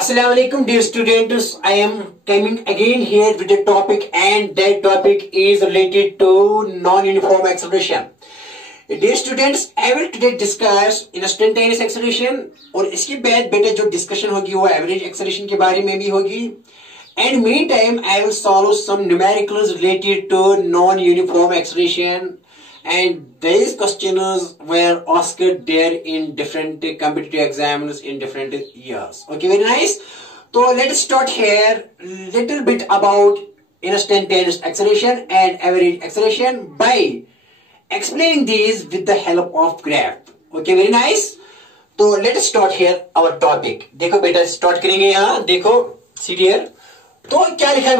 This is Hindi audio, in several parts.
Assalamualaikum dear students, I am coming again here with a topic and that topic is related to non-uniform acceleration. Dear students, I will today discuss instantaneous acceleration और इसके बाद बेटा जो discussion होगी वो average acceleration के बारे में भी होगी. And meantime I will solve some numericals related to non-uniform acceleration. And these questions were asked there in different competitive exams in different years. Okay, very nice. So let's start here little bit about instantaneous acceleration and average acceleration by explaining these with the help of graph. Okay, very nice. So let's start here our topic. देखो बेटा start करेंगे यहाँ. देखो see here. तो क्या लिखा है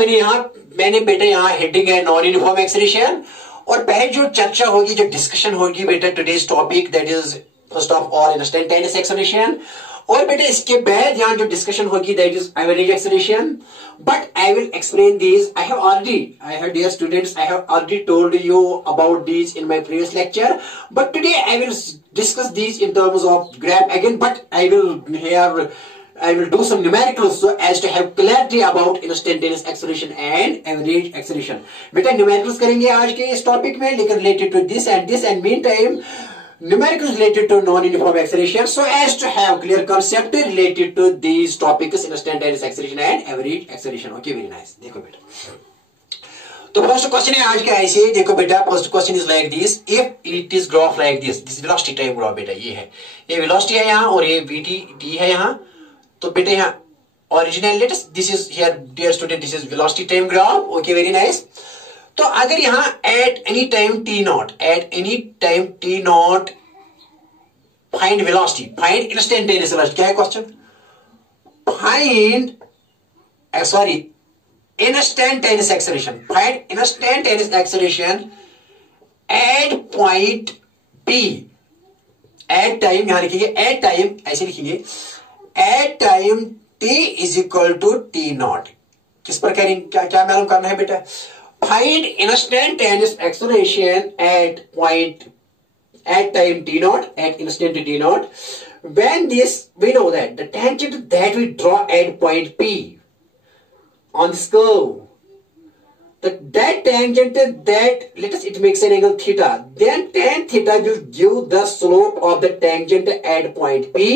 मैंने बेटा यहाँ हेडिंग है नॉन यूनिफॉर्म एक्सेलरेशन. और पहले जो चर्चा होगी जो डिस्कशन होगी बेटा today's topic that is first of all instantaneous acceleration. और बेटा इसके बाद यहाँ जो डिस्कशन होगी that is average acceleration. But I will explain this. I have dear students, I have already told you about this in my previous lecture. But today I will discuss this in terms of graph again. But I will do some numericals so as to have clarity about instantaneous acceleration and average acceleration. बेटा numericals करेंगे आज के इस टॉपिक में लेकिन related to this and meantime numericals related to non-uniform acceleration so as to have clear concept related to these topics instantaneous acceleration and average acceleration. Okay, very nice. देखो बेटा तो फर्स्ट क्वेश्चन है आज का ऐसे. देखो बेटा first question is like this. If it is graph like this velocity type graph बेटा ये वेलोसिटी है यहाँ और ये टी है यहाँ. तो बेटे यहाँ original let's this is here dear student this is velocity time graph. Okay, very nice. तो अगर यहाँ at any time t naught find velocity, find instantaneous velocity. क्या है question? Find instantaneous acceleration. Find instantaneous acceleration at point P. At time यहां लिखेंगे, एट टाइम ऐसे लिखेंगे at time t is equal to t naught. किस पर करेंगे, क्या मालूम करना है बेटा? Find instantaneous acceleration at time t naught, at instant t naught. When this we know that the tangent that we draw at point P on this curve, that tangent that it makes an angle theta, then tan theta will give the slope of the tangent at point P.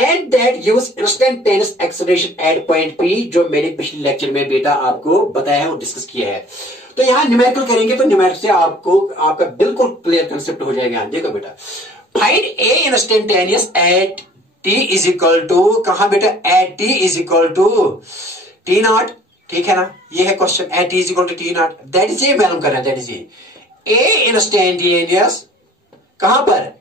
And that gives instantaneous acceleration at point P, जो मैंने पिछले लेक्चर में बेटा आपको बताया है और डिस्कस किया है. तो यहाँ न्यूमेरिकल करेंगे तो न्यूमेरिकल से आपका बिल्कुल क्लियर कंसेप्ट हो जाएगा. देखो बेटा find a instantaneous at t is equal to, कहां बेटा? At t is equal to t naught. ठीक है ना, ये है question. At t is equal to t naught, that is ये मालूम करना है. दैट इज ये ए इंस्टेंटेनियस कहां पर?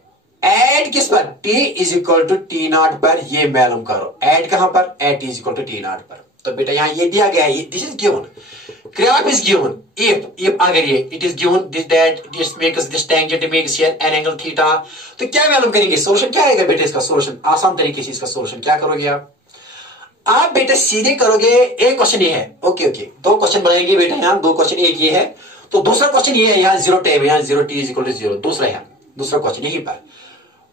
एड किस पर? t is equal to t naught पर. ये मालूम करो एड कहां पर? At t is equal to t naught पर. तो बेटा यहाँ ये दिया गया है, this is given, graph is given. If अगर ये it is given this makes this tangent makes here an angle theta. तो क्या मालूम करेंगे? सोल्यूशन क्या रहेगा बेटा? इसका सोल्यूशन आसान तरीके से इसका सोल्यूशन क्या करोगे आप बेटा सीधे करोगे. एक क्वेश्चन ये है. ओके, दो क्वेश्चन बनाएंगे बेटा यहाँ. दो क्वेश्चन, एक ये है तो दूसरा क्वेश्चन ये है. यहाँ जीरो टाइम, यहाँ zero t is equal to zero. दूसरा क्वेश्चन यहीं पर.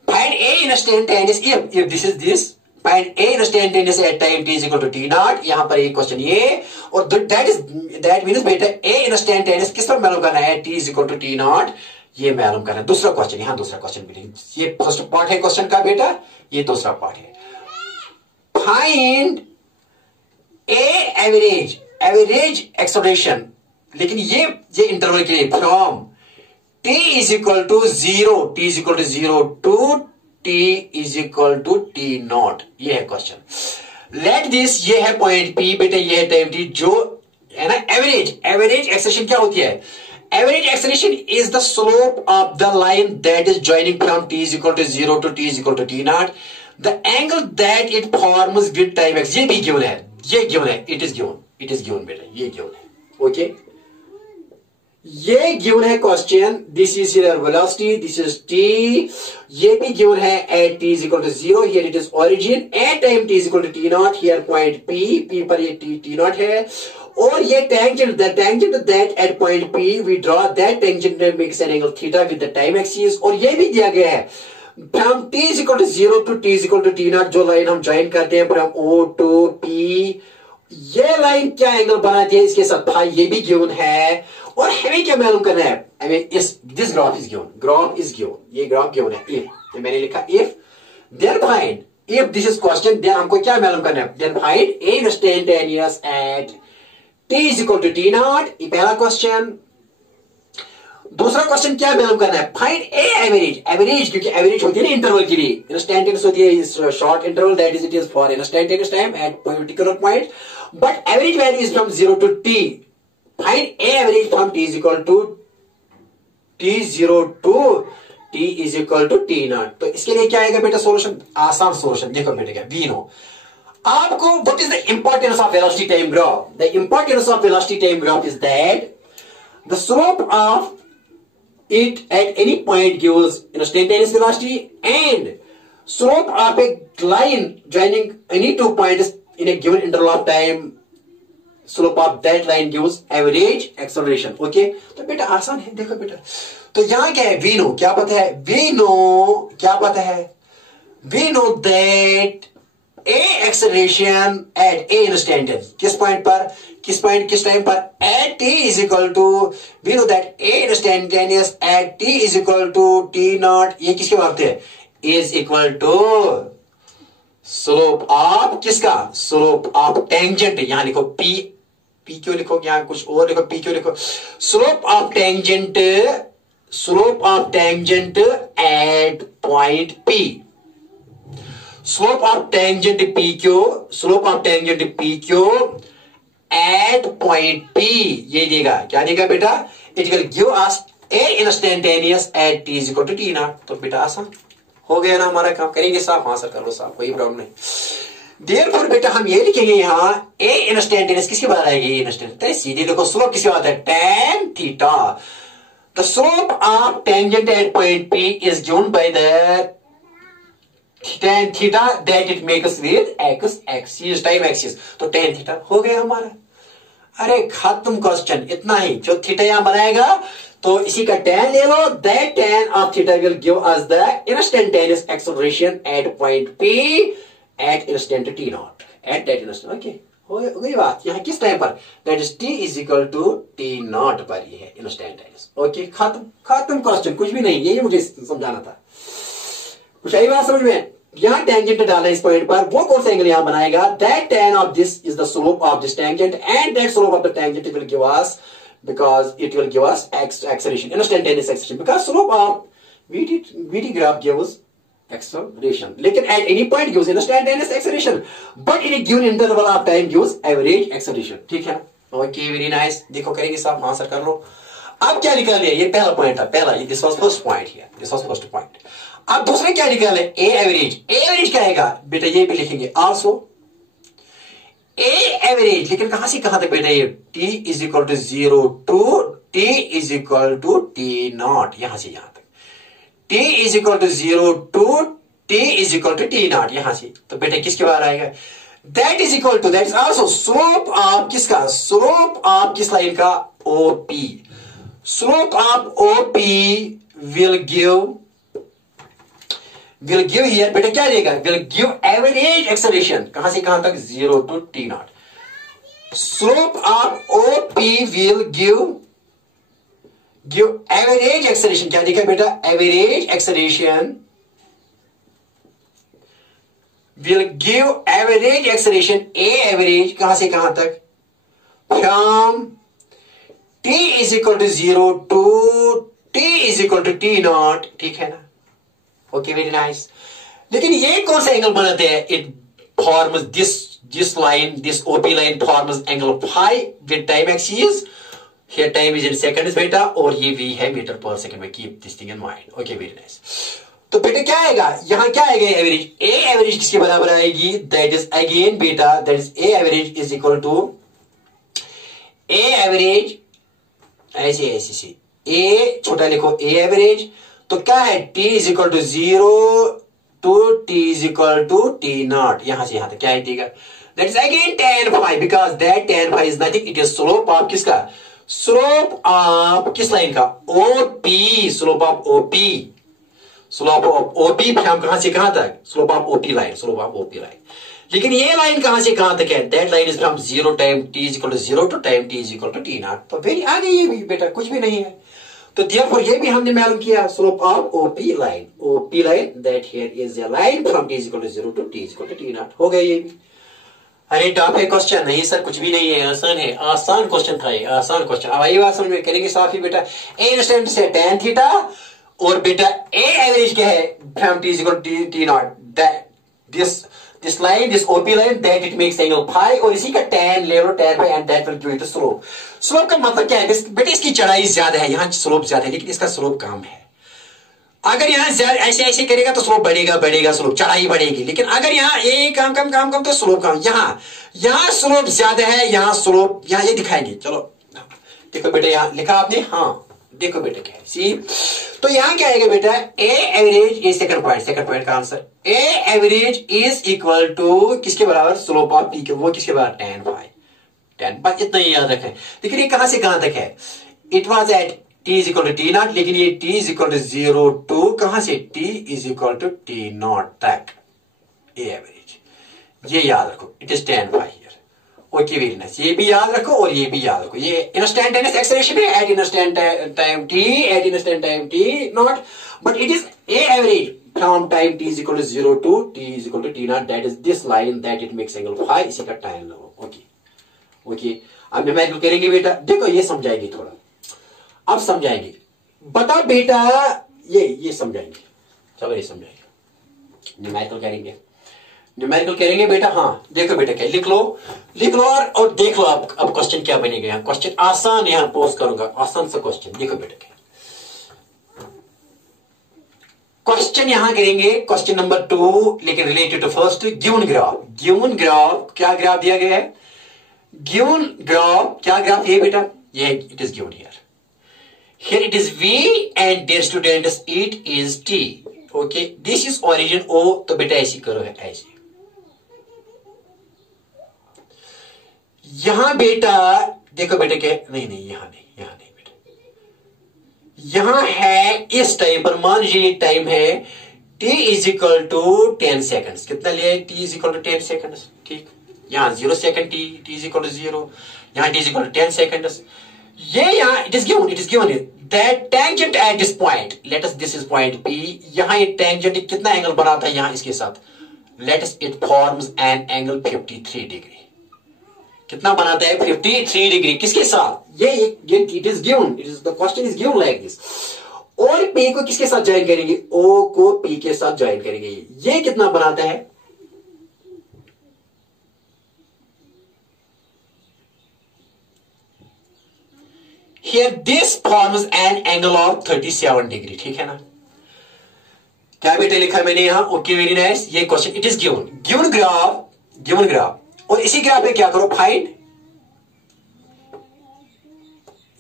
Find A instantaneous if this is this. Find A instantaneous at time t is equal to t naught. यहाँ पर एक क्वेश्चन ये और that means बेटा A instantaneous किस पर मालूम करना है? t is equal to t naught. ये मालूम करना है. दूसरा क्वेश्चन, यहाँ दूसरा क्वेश्चन बेटा. ये फर्स्ट पार्ट है क्वेश्चन का बेटा, ये दूसरा पार्ट है. Find A average acceleration. लेकिन ये इंटरवल के लिए from t is equal to 0 to t is equal to t naught. ये है क्वेश्चन. लेट दिस, ये है पॉइंट p बेटा, ये है टाइम t जो है ना. एवरेज एक्सेलरेशन क्या होती है? Average acceleration is the slope of the line that is joining from t is equal to 0 to t is equal to t naught. The angle that it forms with time x. ये भी गिवन है, इट इज गिवन बेटा, ये गिवन है. ओके, ये गिवन है question. This is here velocity, this is t. ये भी गिवन है at t is equal to 0. Here it is origin. At time t is equal to t naught. Here point p पर ये t naught है. और ये tangent that at point p we draw that tangent makes an angle theta with the time axis. और ये भी दिया गया है from t is equal to 0 to t is equal to t naught, जो लाइन हम ज्वाइन करते हैं फ्रॉम o टू p, ये लाइन क्या एंगल बनाती है इसके साथ भाई, ये भी गिवन है। और हमें क्या मालूम करना है, हमें this graph is given, graph is given, ये ग्राफ गिवन है। इफ, ये मैंने लिखा if, then find, if this is question, then हमको क्या मालूम करना है, then find a instantaneous at t is equal to t naught, ये पहला क्वेश्चन। दूसरा क्वेश्चन क्या मालूम करना है, फाइंड ए एवरेज, एवरेज क्योंकि एवरेज होती है ना इंटरवल के लिए, इंस्टेंटेनियस होती है short interval, that is it is for instantaneous time at particular point, but average value is from 0 to t, find a average from t is equal to t0 to t is equal to t naught. तो इसके लिए क्या आएगा बेटा सोल्यूशन, आसान सोल्यूशन, देखो बेटा क्या वी नो आपको, what is the importance of velocity time graph, the importance of velocity time graph is that the slope of it at any point gives instantaneous velocity and slope of a line joining any two points in a given interval of time, slope of that line gives average acceleration। okay, तो बेटा आसान है, देखो बेटा तो यहां क्या है, we know, क्या पता है, we know, क्या पता है, we know that a acceleration at a instant, किस पॉइंट पर, किस पॉइंट किस टाइम पर, at t is equal to, we know that a instantaneous at t is equal to t naught, ये किसके बात है, is equal to slope of किसका, स्लोप ऑफ टेंजेंट, यहां लिखो p, p क्यों लिखो, यहां कुछ और लिखो, p क्यों लिखो, slope of tangent, slope of tangent at point p, slope of tangent p क्यों, स्लोप ऑफ टेंजेंट p क्यों एट पॉइंट p, ये देगा, क्या देगा बेटा, it will give us a instantaneous at t is equal to t naught. तो बेटा आसान हो गया ना हमारा काम, करेंगे साहब, हाँ सर कर लो साहब, कोई प्रॉब्लम नहीं। देयरफॉर बेटा हम ये लिखेंगे यहां ए इंस्टेंटेनियस किसकी बात आएगी, ए इंस्टेंटेनियस, सीधे देखो स्लोप किसकी बात है, tan theta, the slope of tangent at point p is given by the tan theta that it makes with x axis, time axis, तो tan थीटा हो गया हमारा। अरे खत्म क्वेश्चन, इतना ही, जो थीटा यहां बनाएगा तो इसी का tan ले लो, that tan of theta will give us the instantaneous acceleration at point p at instant t naught, at that instant. Okay, हो गई बात, यहां किस टाइम पर, that is t is equal to t naught पर, ये है इंस्टेंटेनियस। ओके, खत्म, खत्म क्वेश्चन, कुछ भी नहीं, यही मुझे समझाना था, कुछ आई बात समझ में। यहां टेंजेंट डाला इस पॉइंट पर, वो कौन सा एंगल यहां बनाएगा, that tan of this is the slope of this tangent and that slope of the tangent will give us, because it will give us acceleration, instantaneous acceleration, because slope of VT graph gives acceleration, लेकिन at any point gives instantaneous acceleration, but in a given interval of time gives average acceleration। ठीक है, ओके, वेरी नाइस, देखो करेंगे साहब, हाँ सर कर लो। अब क्या निकाल लिया, ये पहला पॉइंट था, पहला, ये this was first point here, this was first point. अब दूसरा क्या निकाले, ए एवरेज, ए एवरेज क्या आएगा बेटा, ये भी लिखेंगे आल्सो ए एवरेज, लेकिन कहां से कहां तक बेटा, ये t is equal to 0 to t is equal to t naught, यहां से यहां तक, t is equal to 0 to t is equal to t naught, यहां से, तो बेटा किसके बाहर आएगा, that is equal to, that is also slope of किसका, स्लोप ऑफ किस लाइन का, OP, slope of OP will give here बेटा क्या देगा, will give average acceleration, कहां से कहां तक, 0 to t not, slope of OP will give average acceleration, क्या देखा बेटा, average acceleration will give average acceleration, a average कहां से कहां तक, from t is equal to 0 to t is equal to t not, ठीक है ना। ओके, वेरी नाइस, लेकिन ये कौन सा एंगल बनाते हैं, it forms this line, this OP line forms angle phi with time axis, here time is in seconds बेटा, और ये v है मीटर पर सेकंड में, keep this thing in mind. Okay, very nice, तो बेटा क्या आएगा, यहां क्या आएगा, एवरेज, ए एवरेज किसके बराबर आएगी, दैट इज अगेन बेटा, that is a average is equal to, a average ऐसे ऐसे, ए छोटा लिखो, ए एवरेज, तो क्या है, t is equal to 0 to t is equal to t naught, यहां से यहां तक क्या है, ठीक है, that is again tan phi, because that tan phi is nothing, it is slope of किसका, स्लोप ऑफ किस लाइन का, OP, slope of OP, slope of OP हम कहां से कहां तक, slope of OP line, slope of OP line. लेकिन ये लाइन कहां से कहां तक है, that line is from 0 time t is equal to 0 to time t is equal to t naught. तो वेरी आगे ये भी बेटा कुछ भी नहीं है, तो देयरफॉर ये भी हमने मालूम किया slope of OP line, OP line that here is a line from t is equal to 0 to t is equal to t naught. हो गया ये भी। अरे टफ है क्वेश्चन, नहीं सर कुछ भी नहीं है, आसान है, आसान क्वेश्चन था ये, आसान क्वेश्चन। अब ये बात समझ में करेंगे साफ ही बेटा, ए इंस्टेंट से tan थीटा और बेटा ए एवरेज क्या है from t is equal to t naught, that this line, this OP line that it makes angle phi, और इसी का tan ले लो, tan phi, and that will give it slope. Slope का मतलब क्या है बेटा, इसकी चढ़ाई ज्यादा है, यहाँ स्लोप ज्यादा है, लेकिन इसका स्लोप कम है। अगर यहाँ ऐसे ऐसे करेगा तो स्लोप बढ़ेगा बढ़ेगा, स्लोप चढ़ाई बढ़ेगी, लेकिन अगर यहाँ ए काम कम काम कम तो स्लोप कम। यहाँ स्लोप ज्यादा है, यहाँ स्लोप, यहाँ ये दिखाएंगे। चलो देखो बेटा यहाँ लिखा आपने, हाँ देखो बेटा क्या है, सी तो यहाँ क्या आएगा बेटा, ए एवरेज, ये सेकंड पॉइंट का answer, a average is equal to किसके बराबर, स्लोप ऑफ पी के, वो किसके बराबर, tan फाई, tan फाई, इतना ही याद रखें। लेकिन ये कहां से कहां तक है, it was at t is equal to t naught, लेकिन ये t is equal to 0 to कहां से, t is equal to t naught तक ए एवरेज, ये याद रखो, it is tan phi here. Okay very nice, ये भी याद रखो और ये भी याद रखो, ये इंस्टेंटेनियस एक्सेलरेशन है at instant time t, at instant time t naught, but it is a average from time t is equal to 0 to t is equal to t naught, that is this line that it makes angle phi, इसी का टाइम लो। ओके ओके, अब न्यूमेरिकल करेंगे बेटा, देखो ये समझाएंगे थोड़ा, अब समझाएंगे, बता बेटा ये समझाएंगे, चलो ये समझाएंगे, न्यूमेरिकल करेंगे बेटा। हाँ देखो बेटा क्या, लिख लो और देख लो अब क्वेश्चन क्या बनेगा। यहाँ क्वेश्चन आसान यहाँ पोज करूंगा, आसान सा क्वेश्चन, देखो बेटा क्या क्वेश्चन यहाँ करेंगे, क्वेश्चन नंबर 2, लेकिन related to first, given graph, क्या ग्राफ दिया गया है, गिवन ग्राफ, क्या ग्राफ है बेटा, ये it is given here, here it is v and dear students it is t, okay, this is origin o, तो बेटा ऐसी करो है, ऐसे यहां बेटा देखो बेटा क्या, नहीं यहाँ नहीं बेटा, यहां है इस टाइम पर, मान लीजिए ये टाइम है t is equal to 10 seconds, कितना लिया है, t is equal to 10 seconds, ठीक, यहां 0 second t is equal to 0, यहां t is equal to 10 seconds, ये यहां it is given that tangent at this point, let us this is point P, यहां ये टेंजेंट कितना एंगल बनाता है यहां इसके साथ, let us it forms an angle 53 degree, कितना बनाता है 53 डिग्री, किसके साथ, ये it is given, it is the question is given like this, और P को किसके साथ ज्वाइन करेंगे, O को P के साथ ज्वाइन करेंगे, ये कितना बनाता है, here this forms an angle of 37 degree, ठीक है ना, क्या बेटे लिखा मैंने यहां, ओके वेरी नाइस, ये question it is given graph, और इसी ग्राफ पे क्या करो, फाइंड,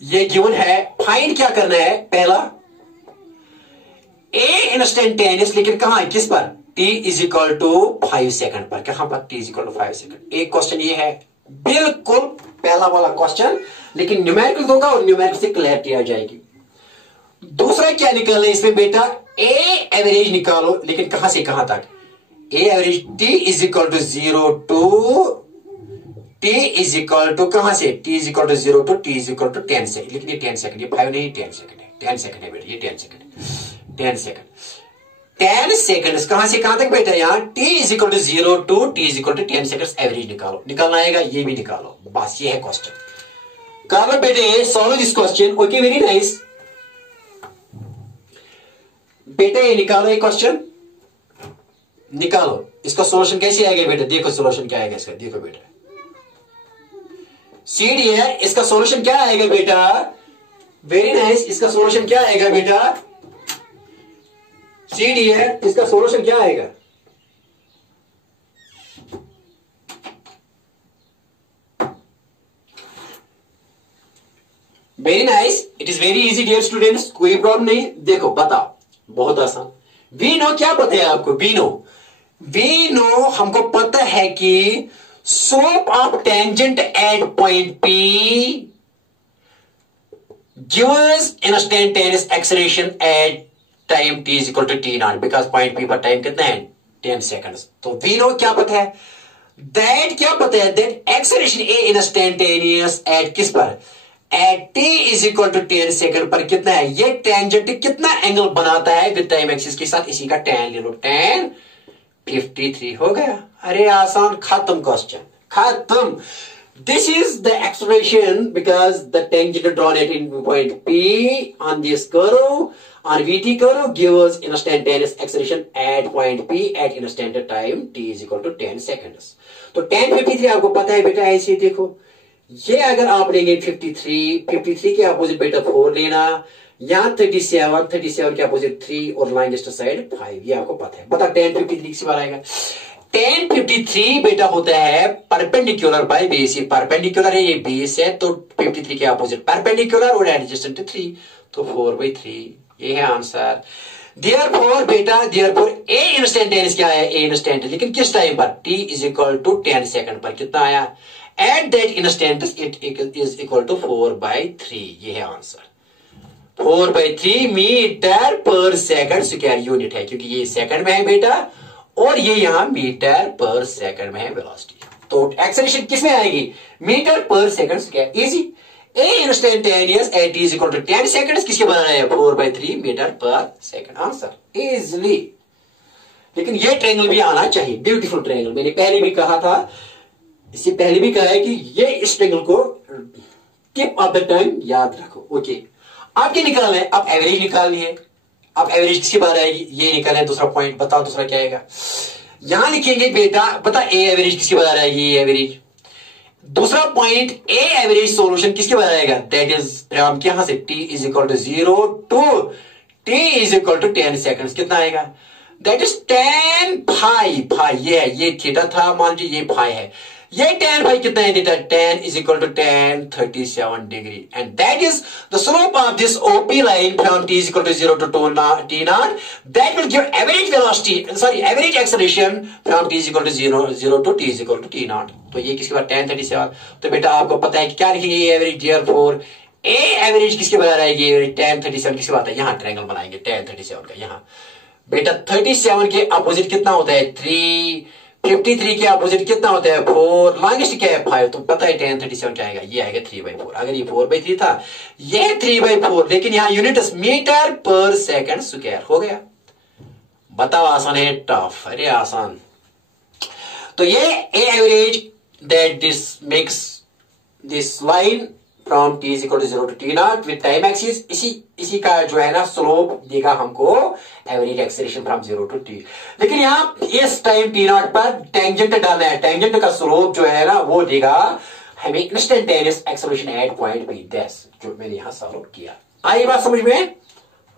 ये गिवन है, फाइंड क्या करना है, पहला ए इंस्टेंटेनियस, लेकिन कहां, किस पर, t is equal to 5 second पर, कहां पर, t is equal to 5 second, एक क्वेश्चन ये है, बिल्कुल पहला वाला क्वेश्चन, लेकिन न्यूमेरिकल दूंगा और न्यूमेरिकल से क्लैरिटी आ जाएगी। दूसरा क्या निकालना है इसमें बेटा, ए एवरेज निकालो, लेकिन कहां से कहां तक, a average t is equal to 0 to t is equal to कहां से, t is equal to 0 to t is equal to 10 second, लेकिन ये 10 सेकंड, ये 5 नहीं, 10 सेकंड है, 10 सेकंड है बेटा, ये 10 सेकंड कहां से कहां तक बेटा, यहां t is equal to 0 to t is equal to 10 second, average निकालना आएगा, ये भी निकालो, बस ये है क्वेश्चन, कर लो बेटे, solve this question, okay very nice, बेटा ये निकालो, एक क्वेश्चन निकालो, इसका सॉल्यूशन कैसे आएगा बेटा, देखो सॉल्यूशन क्या आएगा इसका, देखो बेटा सीड है, इसका सॉल्यूशन क्या आएगा बेटा, वेरी नाइस, इसका सॉल्यूशन क्या आएगा बेटा, सीड है, इसका सॉल्यूशन क्या आएगा, very nice, it is very easy dear students, कोई प्रॉब्लम नहीं, देखो बताओ, बहुत आसान, वी नो, क्या पता है आपको, वी नो हमको पता है कि slope of tangent at point P gives instantaneous acceleration at time t is equal to t naught, because point P पर टाइम कितना है 10 सेकंड्स। तो वी नो क्या पता है, दैट क्या पता है, that acceleration a instantaneous at किस पर, at t is equal to 10 second पर कितना है, ये टेंजेंट कितना एंगल बनाता है विद टाइम एक्सिस के साथ, इसी का tan ले लो, tan 53 हो गया। अरे आसान, खत्म क्वेश्चन, खत्म। This is the acceleration because the tangent drawn at in point P on this curve, on VT curve, gives instantaneous acceleration at point P at instantaneous time t is equal to 10 seconds. तो tan 53 आपको पता है बेटा, ऐसे देखो, ये अगर आप लेंगे 53 के अपोजिट बेटा 4 लेना, यहाँ 37 के अपोजिट 3 और लाइन डिस्टेंस साइड 5, ये आपको पता है। बता tan 53 किस बार आएगा, tan 53 बेटा होता है परपेंडिकुलर बाय बेस, ये परपेंडिकुलर है, ये बेस है, तो 53 के अपोजिट परपेंडिकुलर और एडजेसेंट 3, तो 4/3, ये है आंसर। देयरफॉर बेटा, देयरफॉर ए इंस्टेंटेनियस क्या है, ए इंस्टेंटेनियस, लेकिन किस टाइम पर, t is equal to 10 second पर कितना आया, at that instant it is equal to 4/3, ये है आंसर। 4/3 मीटर पर सेकंड स्क्वायर यूनिट है, क्योंकि ये सेकंड में है बेटा, और ये यहां मीटर पर सेकंड में है वेलोसिटी, तो एक्सेलरेशन किस में आएगी, मीटर पर second square, easy. A instantaneous at t is equal to 10 seconds किसके बराबर है, 4/3 मीटर पर सेकंड, आंसर इजीली। लेकिन ये ट्रायंगल भी आना चाहिए, ब्यूटीफुल ट्रायंगल, मैंने पहले भी कहा था, इससे पहले भी कहा है कि ये इस ट्रायंगल को टिप ऑफ द टंग याद रखो। ओके, आपके निकालना है, अब एवरेज निकालनी है, अब एवरेज किसकी बार आएगी, ये निकालना है, दूसरा पॉइंट बताओ दूसरा क्या आएगा, यहां लिखेंगे बेटा, बता ए एवरेज किसकी बार आएगी, ये एवरेज, दूसरा पॉइंट ए एवरेज सॉल्यूशन किसके बार आएगा, दैट इज फ्रॉम यहां से t is equal to 0 to t is equal to 10 seconds, कितना आएगा, दैट इज tan phi, ये है, ये थीटा था, मान लीजिए ये फाई है, ये tan phi कितना है बेटा, tan is equal to tan 37 degree, and that is the slope of this OP line from t is equal to 0 to t naught, that will give average velocity, sorry, average acceleration from t is equal to 0 to t is equal to t naught। तो ये किसके बाद tan 37, तो बेटा आपको पता है कि क्या लिखेंगे, ये एवरेज, therefore a एवरेज किसके बराबर आएगी, tan 37 किसके बात है, यहाँ ट्रायंगल बनाएंगे tan 37 का, यहाँ बेटा 37 के अपोजिट कितना होता है 3, 53 के अपोजिट कितना होता है 4, लॉन्गेस्ट क्या है 5, तो पता है tan 37 क्या आएगा, ये आएगा 3/4, अगर ये 4/3 था, ये 3/4, लेकिन यहाँ यूनिट मीटर पर सेकंड स्क्वायर हो गया। बताओ आसान है टफ, अरे आसान। तो ये ए average that this makes this line from t is equal to 0 to t naught with time axis, इसी का जो है ना स्लोप देगा हमको average acceleration from 0 to t। लेकिन यहाँ इस टाइम t naught पर टेंजेंट डालना है, टेंजेंट का स्लोप जो है ना वो देगा हमें instantaneous acceleration at point p dash, जो मैंने यहां सॉल्व किया। आई बात समझ में,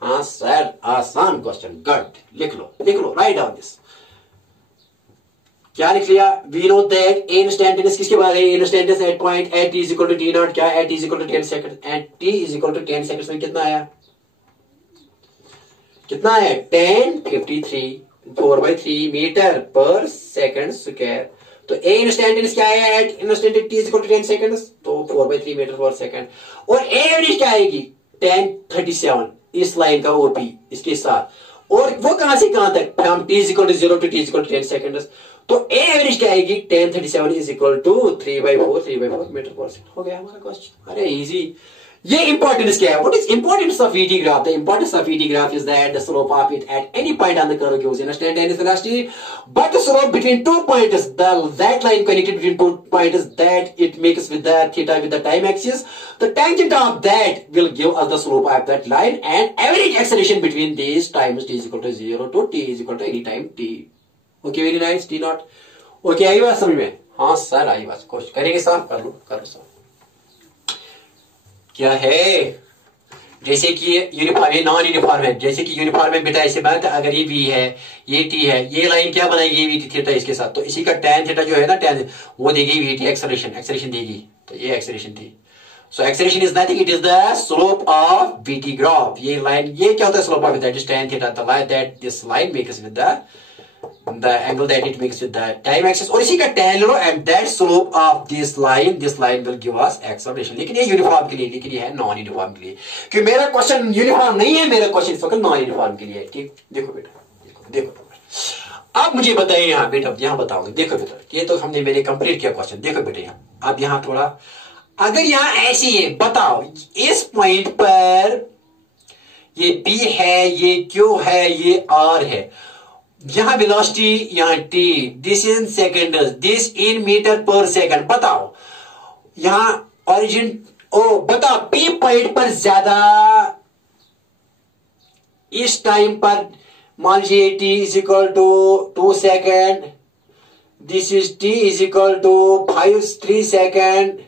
हाँ सर आसान क्वेश्चन, गुड, लिख लो राइट डाउन दिस। क्या लिख लिया, we know that a instantaneous किसके बारे में, instantaneous at point at t is equal to t naught, क्या at t is equal to 10 second, at t is equal to 10 seconds में कितना आया, कितना है tan 53 4/3 मीटर पर सेकंड स्क्वायर। तो ए इंस्टेंटेनियस क्या है, at instantaneous t is equal to 10 seconds, तो 4/3 मीटर पर सेकंड, और ए एवरेज क्या आएगी tan 37 इस लाइन का ओपी इसके साथ, और वो कहां से कहां तक, from t is equal to 0 to t is equal to 10 seconds, तो ए एवरेज क्या आएगी tan 37 is equal to 3/4 metre पर सेकंड, हो गया हमारा क्वेश्चन। अरे इजी। ये इंपॉर्टेंस क्या है, what is importance of VT graph, the importance of VT graph is that the slope of it at any point on the curve gives instantaneous velocity, but the slope between two points, that line connected between two points that it makes with the theta with the time axis, the tangent of that will give us the slope of that line, and average acceleration between these times t is equal to 0 to t is equal to any time t। Okay very nice, t not. Okay I बात समझ में, हाँ सर आई बात, कोशिश करेंगे साफ कर लो साफ। क्या है, जैसे कि यूनिफॉर्म है, नॉन यूनिफॉर्म है, जैसे कि यूनिफॉर्म में बेटा ऐसे बनता है, अगर ये v है ये t है, ये लाइन क्या बनाएगी v थीटा इसके साथ, तो इसी का tan थीटा जो है ना tan वो देगी vt एक्सेलरेशन देगी, तो ये एक्सेलरेशन थी। So acceleration is nothing, it is the slope of VT graph. ये लाइन, ये क्या होता है slope of that is tan theta, the line that this line makes with the the angle that it makes with the time axis, और इसी का tan low and that slope of this line will give us acceleration। लेकिन ये यूनिफॉर्म के लिए, लेकिन ये है नॉन यूनिफॉर्म के लिए, क्योंकि मेरा क्वेश्चन यूनिफॉर्म नहीं है, मेरा क्वेश्चन इस वक्त नॉन यूनिफॉर्म के लिए है। ठीक, देखो बेटा, देखो अब मुझे बताइए यहाँ बेटा, यहाँ बताओगे, देखो बेटा, ये तो हमने मैंने कंप्लीट किया क्वेश्चन। देखो बेटा यहाँ, अब यहाँ थोड़ा, अगर यहाँ ऐसी है, बताओ इस पॉइंट पर ये P है, ये Q है, ये R है, यहां वेलोसिटी, यहां T, this in second, this in metre पर सेकेंड। बताओ यहां ओरिजिन, बताओ P पॉइंट पर ज्यादा इस टाइम पर, मान लीजिए T is equal to 2 second, this is T is equal to 3 second,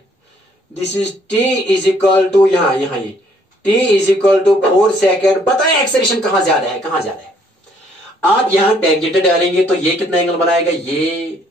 this is T is equal to यहां ये T is equal to 4 second. बताएं एक्सेलरेशन कहां ज्यादा है, कहां ज्यादा है। आप यहां टेंजेंट डालेंगे तो ये कितना एंगल बनाएगा, ये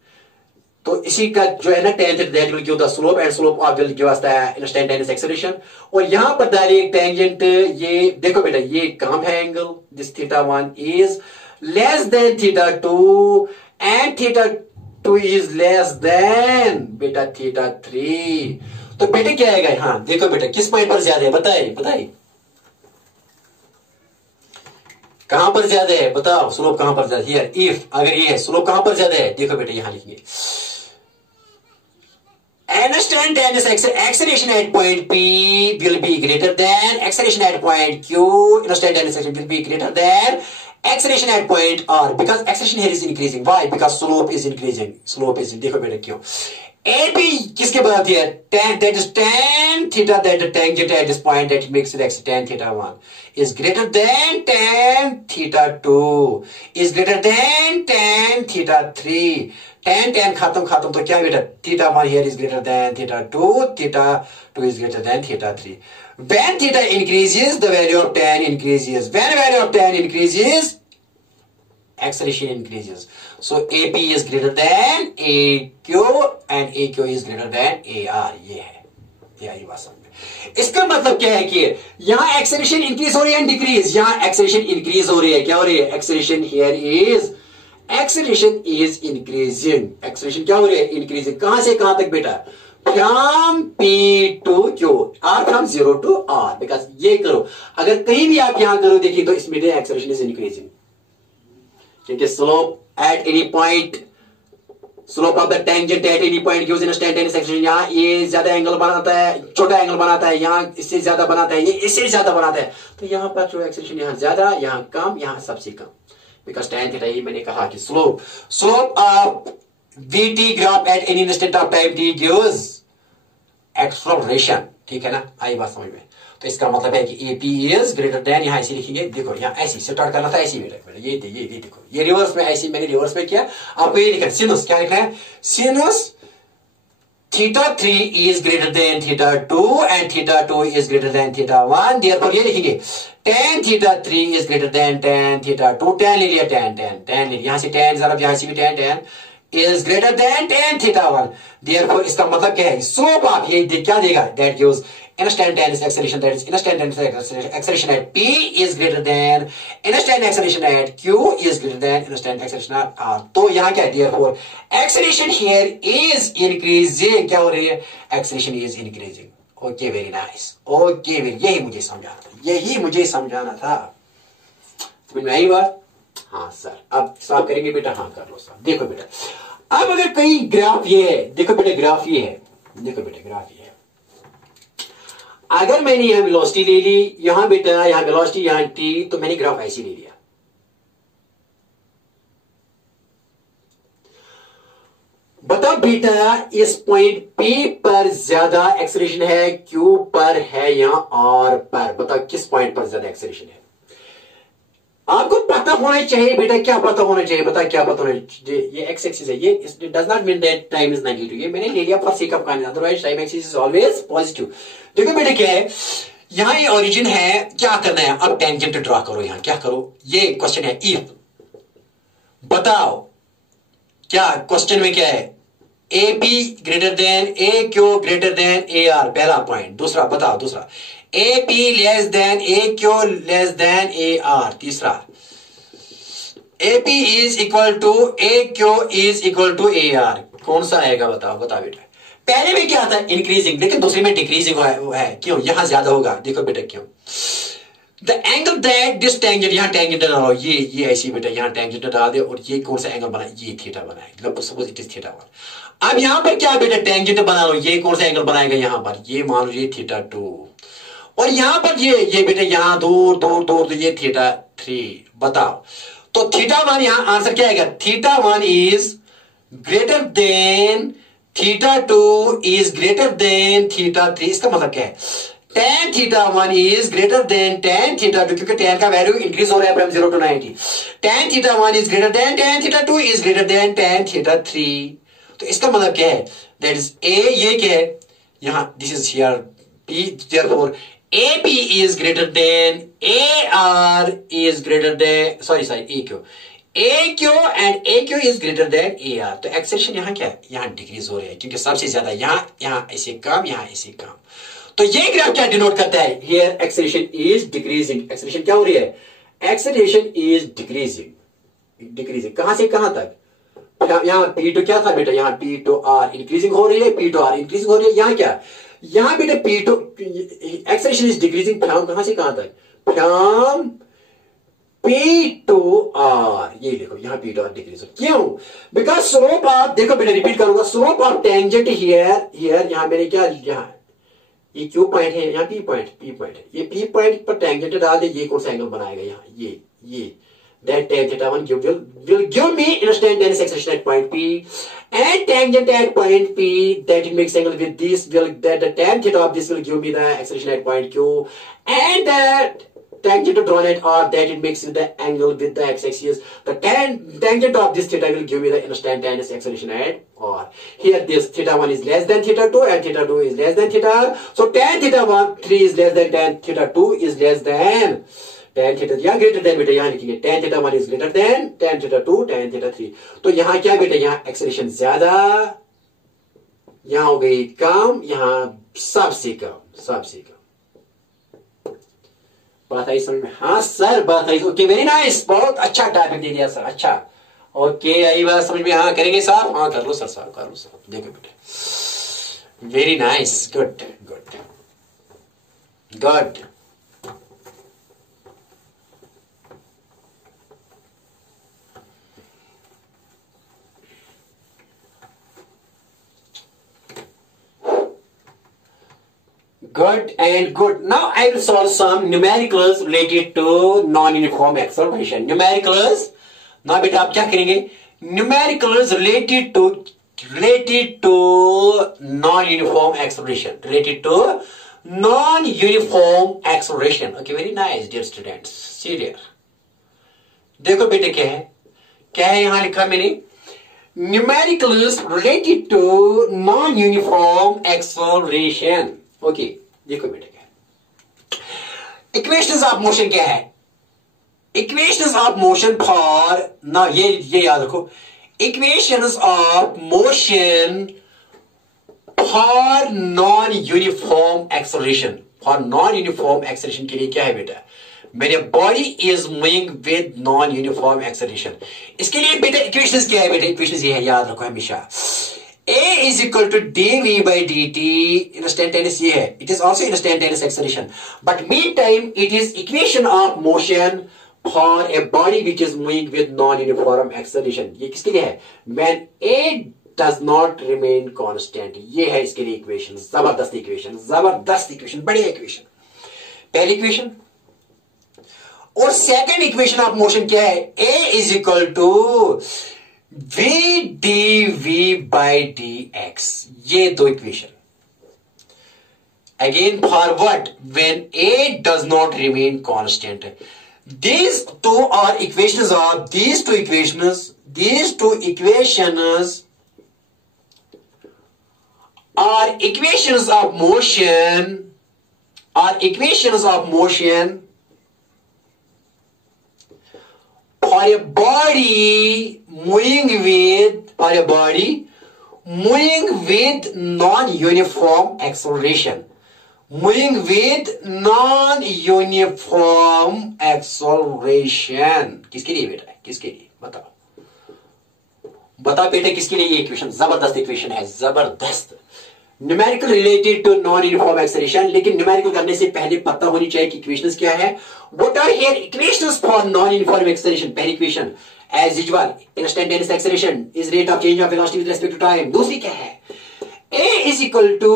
तो इसी का जो है ना tangent, that will give the slope and slope of will give us the instantaneous acceleration. और यहां पर डालिए एक टेंजेंट, ये देखो बेटा ये कम है angle, this θ1 is less than θ2 and θ2 is less than बेटा θ3। तो बेटे क्या आएगा, हाँ देखो बेटा किस पॉइंट पर ज्यादा है, बताइए कहां पर ज्यादा है, बताओ स्लोप कहां पर ज्यादा है। इफ अगर ये है स्लोप कहां पर ज्यादा है, देखो बेटा यहां लिखेंगे instantaneous acceleration at point P will be greater than acceleration at point Q, instantaneous acceleration will be greater than acceleration at point R, because acceleration here is increasing. Why? Because slope is increasing, देखो बेटा क्यों। AP किसके बराबर है, that is tan theta, that the tangent at this point that makes it tan θ1 is greater than tan θ2 is greater than tan θ3, tan खत्म तो क्या बेटा, θ1 here is greater than θ2 is greater than θ3। when theta increases the value of tan increases, when value of tan increases acceleration increases, so AP is greater than AQ and AQ is greater than AR। ये है, ये बात समझ। इसका मतलब क्या है कि यहां एक्सेलरेशन इंक्रीज हो रही है, डिक्रीज, यहां एक्सेलरेशन इंक्रीज हो रही है, क्या हो रही है, acceleration here is, acceleration is increasing, acceleration क्या हो रही है, इंक्रीजिंग। कहां से कहां तक बेटा, from P to Q, R from 0 to R, because ये करो, अगर कहीं भी आप यहां करो देखिए तो इसमें एक्सेलरेशन इज इंक्रीजिंग, क्योंकि slope at any point, slope of the tangent at any point gives instantaneous acceleration. यहां ये ज्यादा एंगल बनाता है, छोटा एंगल बनाता है, यहां इससे ज्यादा बनाता है, ये इससे ज्यादा बनाता है, तो यहां पर जो एक्सेलरेशन यहां ज्यादा, यहां कम, यहां सबसे कम, बिकॉज tan थीटा, ये मैंने कहा कि slope of VT graph at any instant of time T gives acceleration. ठीक है ना, आई बात समझ में। तो इसका मतलब है कि AP इज ग्रेटर देन, यहां ऐसे लिखेंगे, देखो यहां ऐसे स्टार्ट करना था, ऐसे बेटा ये देखो, ये रिवर्स में ऐसे मैंने रिवर्स में किया, आपको ये लिखना सिनुस, क्या लिखना है, since θ3 is greater than θ2 and θ2 is greater than θ1, therefore ये लिखेंगे tan θ3 is greater than tan θ2, tan ले लिया, tan ले लिया, यहां से tan जरा, यहां से भी tan is greater than tan θ1, therefore इसका मतलब क्या है, स्लोप आप ये क्या देगा, that gives instantaneous acceleration, that is instantaneous acceleration at P is greater than instant acceleration at Q is greater than instant acceleration at R। तो यहाँ क्या है, therefore acceleration here is increasing, क्या हो रही है, acceleration is increasing। okay, very nice, okay, यही मुझे समझाना था, समझ में आई बात। हाँ सर, अब साफ करेंगे बेटा, हाँ कर लो सर। देखो बेटा, अब अगर कहीं ग्राफ ये है, देखो बेटा ग्राफ ये है, देखो बेटा ग्राफ ये है, अगर मैंने यहां वेलोसिटी ले ली, यहां बेटा यहां वेलोसिटी, यहां T, तो मैंने ग्राफ ऐसे ले लिया। बताओ बेटा इस पॉइंट P पर ज्यादा एक्सेलरेशन है, Q पर है या R पर, बताओ किस पॉइंट पर ज्यादा एक्सेलरेशन है। आपको पता होना चाहिए बेटा, क्या पता होना चाहिए, बता क्या पता होना चाहिए। ये एक्स एक्सिस है, ये does not mean that time is negative, ये मैंने ले लिया for sake of kind, otherwise time axis is always positive. देखो बेटा क्या है, यहां ये ओरिजिन है, क्या करना है, अब टेंजेंट ड्रॉ करो, यहां क्या करो, ये क्वेश्चन है, इफ बताओ क्या क्वेश्चन में क्या है, AP greater than AQ greater than AR, पहला पॉइंट। दूसरा बताओ, दूसरा AP less than AQ less than AR। तीसरा AP is equal to AQ is equal to AR। कौन सा आएगा बताओ बताओ बेटा। पहले में क्या था इंक्रीजिंग, लेकिन दूसरे में डिक्रीजिंग है। क्यों? यहां ज्यादा होगा, देखो बेटा क्यों। The angle that this tangent, यहाँ टेंजेंट डालो, ये ऐसी बेटा, यहाँ टेंजेंट डाल दे और ये कौन सा एंगल बना, ये थीटा बनाए, सपोज इट इज थीटा 1। अब यहाँ पर क्या बेटा, टेंजेंट बना लो, ये कौन सा एंगल बनाएगा यहाँ पर, ये मान लो ये थीटा 2, और यहाँ पर ये बेटा यहाँ दूर दूर दूर तो ये थीटा 3। बताओ तो थीटा 1 यहाँ आंसर क्या आएगा, theta 1 is greater then theta 2 is greater then theta 3। इसका मतलब क्या है, tan theta 1 is greater than tan theta 2, क्योंकि tan का वैल्यू इंक्रीज हो रहा है from 0 to 90। tan theta 1 is greater than tan theta 2 is greater than tan theta 3। तो इसका मतलब क्या है, दैट इज A, ये क्या है यहां, this is here P, therefore AP is greater than AR is greater than AQ and AQ is greater than AR। तो एक्सेलेरेशन यहाँ क्या है, यहाँ डिक्रीज हो रही है, क्योंकि सबसे ज्यादा यहाँ ऐसे कम, यहाँ ऐसे कम। तो ये ग्राफ क्या डिनोट करता है, here acceleration is decreasing. Acceleration क्या हो रही है, एक्सेलेरेशन इज डिक्रीजिंग कहां से कहां तक, यहाँ P2 क्या था बेटा, यहाँ P2R इंक्रीजिंग हो रही है, P2R इंक्रीजिंग हो रही है। यहाँ क्या, यहाँ बेटा P2 acceleration is decreasing from कहां से कहां तक, फ्रॉम P2R। ये देखो यहाँ P2R डिक्रीज, क्यों, बिकॉज स्लोप ऑफ, देखो बेटा रिपीट करूंगा, स्लोप ऑफ टेंजेंट हियर यहाँ मैंने क्या, यहाँ ये Q पॉइंट है, यहाँ P पॉइंट है, ये P पॉइंट पर टेंजेंट डाल दे, ये कौन सा एंगल बनाएगा यहाँ, ये that tan theta 1 will give me instantaneous acceleration at point P, and tangent at point P that it makes angle with this that the tan theta of this will give me the acceleration at point Q, and that tangent drawn at R that it makes the angle with the x-axis, the tangent of this theta will give me the instantaneous acceleration at R. Here this theta 1 is less than theta 2 and theta 2 is less than theta R, so tan theta 3 is less than tan theta 2 is less than tan theta, यहाँ ग्रेटर देन बेटा, यहाँ लिखेंगे tan theta 1 is greater than tan theta 2 tan theta 3। तो यहाँ क्या बेटा, यहाँ एक्सेलेरेशन ज्यादा, यहाँ हो गई कम, यहाँ सबसे कम। बात आई समझ में, हाँ सर बात आई, ओके वेरी नाइस, बहुत अच्छा टॉपिक दे दिया सर, अच्छा ओके आई बात समझ में, हाँ करेंगे साहब, हाँ कर लो सर, साहब कर लो साहब, देखो बेटा very nice, good good good. Good and good. Now I will solve some numericals related to non-uniform acceleration. Numericals. Now बेटा आप क्या करेंगे? Numericals related to non-uniform acceleration. Related to non-uniform acceleration. Okay, very nice, dear students. See there. देखो बेटे क्या है? क्या है यहाँ लिखा मैंने? Numericals related to non-uniform acceleration. Okay देखो बेटा क्या, इक्वेशंस ऑफ मोशन क्या है, इक्वेशंस ऑफ मोशन फॉर ना, ये याद रखो, equations of motion for non uniform acceleration. For non uniform acceleration के लिए क्या है बेटा, मेरे body is moving with non uniform acceleration. इसके लिए बेटा इक्वेशंस क्या है बेटा, इक्वेशंस ये है, याद रखो हमेशा, A is equal to dv by dt, instantaneous ये है, it is also instantaneous acceleration, but meantime it is equation of motion for a body which is moving with non-uniform acceleration। ये किसके लिए है, when A does not remain constant, ये है इसके लिए इक्वेशन, जबरदस्त इक्वेशन, बढ़िया इक्वेशन, पहली इक्वेशन। और सेकंड इक्वेशन ऑफ मोशन क्या है, A is equal to v dv by dx, ये दो equation. Again for what, when a does not remain constant, these two are equations of these two equations are equations of motion for a body moving with non-uniform acceleration, किसके लिए बेटा, किसके लिए, बताओ बेटा किसके लिए ये इक्वेशन जबरदस्त इक्वेशन है, जबरदस्त। Numerical related to non uniform acceleration, लेकिन न्यूमेरिकल करने से पहले पता होनी चाहिए कि इक्वेशंस क्या है। What are here equations for non uniform acceleration? पहली equation as usual instantaneous acceleration is rate of change of velocity with respect to time. दूसरी क्या है? A is equal to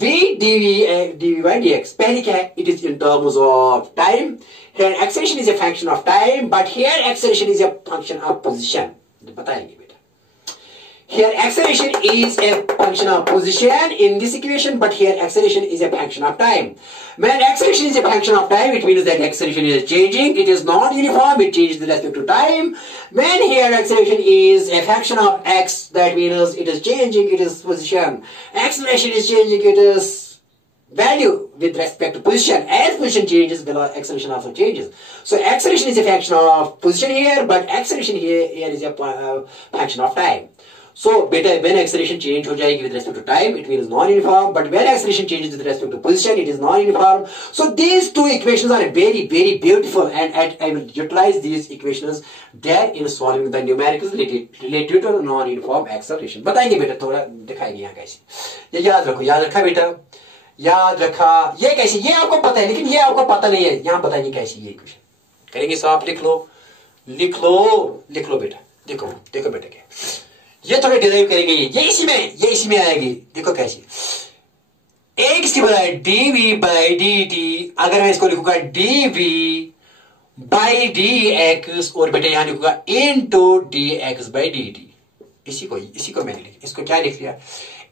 b dv by dx। पहली क्या है? It is in terms of time. Here acceleration is a function of time, but here acceleration is a function of position। बताएंगे बेटा। Here acceleration is a function of position in this equation, but here acceleration is a function of time. When acceleration is a function of time, it means that acceleration is changing. It is not uniform. It changes with respect to time. When here acceleration is a function of x, that means it is changing. It is position. Acceleration is changing. It is value with respect to position. As position changes, acceleration also changes. So acceleration is a function of position here, but acceleration here is a function of time. So beta, when acceleration change हो जाएगी with respect to time, it means non-uniform. But when acceleration changes with respect to position, it is non-uniform. So these two equations are very, very beautiful, and I will utilize these equations there in solving the numericals related to non-uniform acceleration. बताएंगे बेटा, थोड़ा दिखाएंगे यहाँ कैसे। ये याद रखो, याद रखा बेटा, याद रखा। ये कैसे? ये आपको पता है, लेकिन ये आपको पता नहीं है। यहाँ बताएंगे कैसे ये इक्वेशन करेंगे। साफ लिख लो, लिख लो, लिख लो बेटा। देखो, देखो बेटा क्या ये थोड़े डिराइव करेंगे। ये इसी में आएगी। देखो कैसे? एक इसकी बजाय डीवी बाई डी टी, अगर मैं इसको लिखूंगा डीवी बाई डी एक्स, और बेटा यहां लिखूंगा into d x by d t. इसी को मैंने इसको क्या लिख लिया?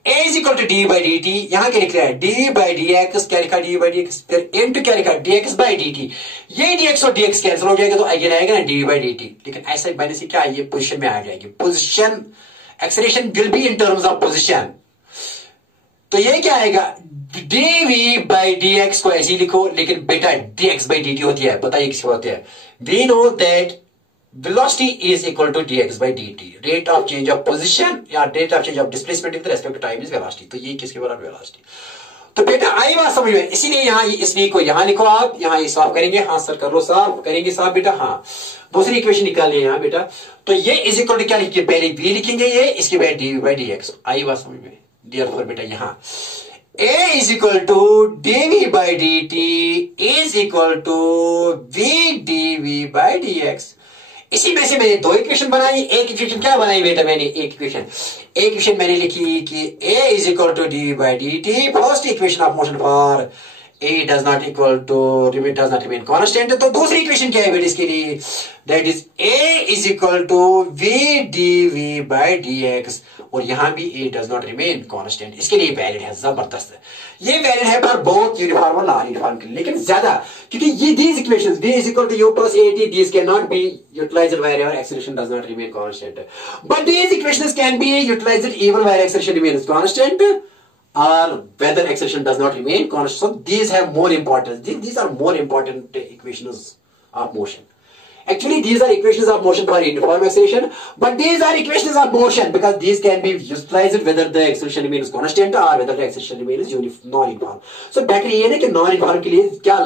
A is equal to d by d t. यहां क्या लिख लिया? D by d x. क्या लिखा? D by d x. फिर इनटू क्या लिखा? D x by d t. ये डी एक्स और डी एक्स कैंसिल हो जाएगा, तो अगेन आएगा ना डी बाई डी टी। लेकिन ऐसा मैंने से क्या, ये पोजिशन में आ जाएगी। Position acceleration will be in terms of position। तो ये क्या आएगा? dv by dx को ऐसे ही लिखो, लेकिन बेटा dx by dt होती है। बताइए किसकी होती है? We know that velocity is equal to dx by dt। rate of change of position या rate of change of displacement with respect to time is velocity। तो ये किसके बराबर? velocity। तो बेटा आई बात समझ में, इसीलिए यहाँ इस v को यहाँ लिखो, आप यहाँ ये साफ करेंगे। हाँ सर कर लो, साफ करेंगे साफ बेटा। हाँ दूसरी इक्वेशन निकालिए यहाँ बेटा। तो ये इज इक्वल टू क्या लिखिए? पहले v लिखेंगे, ये इसके बाद डी बाई डी एक्स। आई बात समझ में? देयरफॉर बेटा यहाँ a is equal to dv by d t is equal to v dv by d x. इसी में से मैंने दो इक्वेशन बनाई। एक इक्वेशन क्या बनाई बेटा मैंने? एक इक्वेशन मैंने लिखी कि a is equal to d by d t. First equation of motion for a does not remain constant। तो दूसरी इक्वेशन क्या है बेटा इसके लिए? That is a is equal to v dv by dx, और यहां भी a does not remain constant। इसके लिए वैलिड है, जबरदस्त। ये वैलिड है पर बहुत यूनिफॉर्म और नॉन यूनिफॉर्म के लिए, लेकिन ज्यादा, क्योंकि ये these equations d is equal to u plus at, these cannot be utilized wherever acceleration does not remain constant, but these equations can be utilized even where acceleration remains constant or whether acceleration does not remain constant. So these have more importance. These are more important equations of motion. Actually, these are equations of motion for uniform acceleration, but these are equations of motion because these can be utilized whether the acceleration remains constant or whether the acceleration remains non-uniform. So better ये ना कि non-uniform के लिए क्या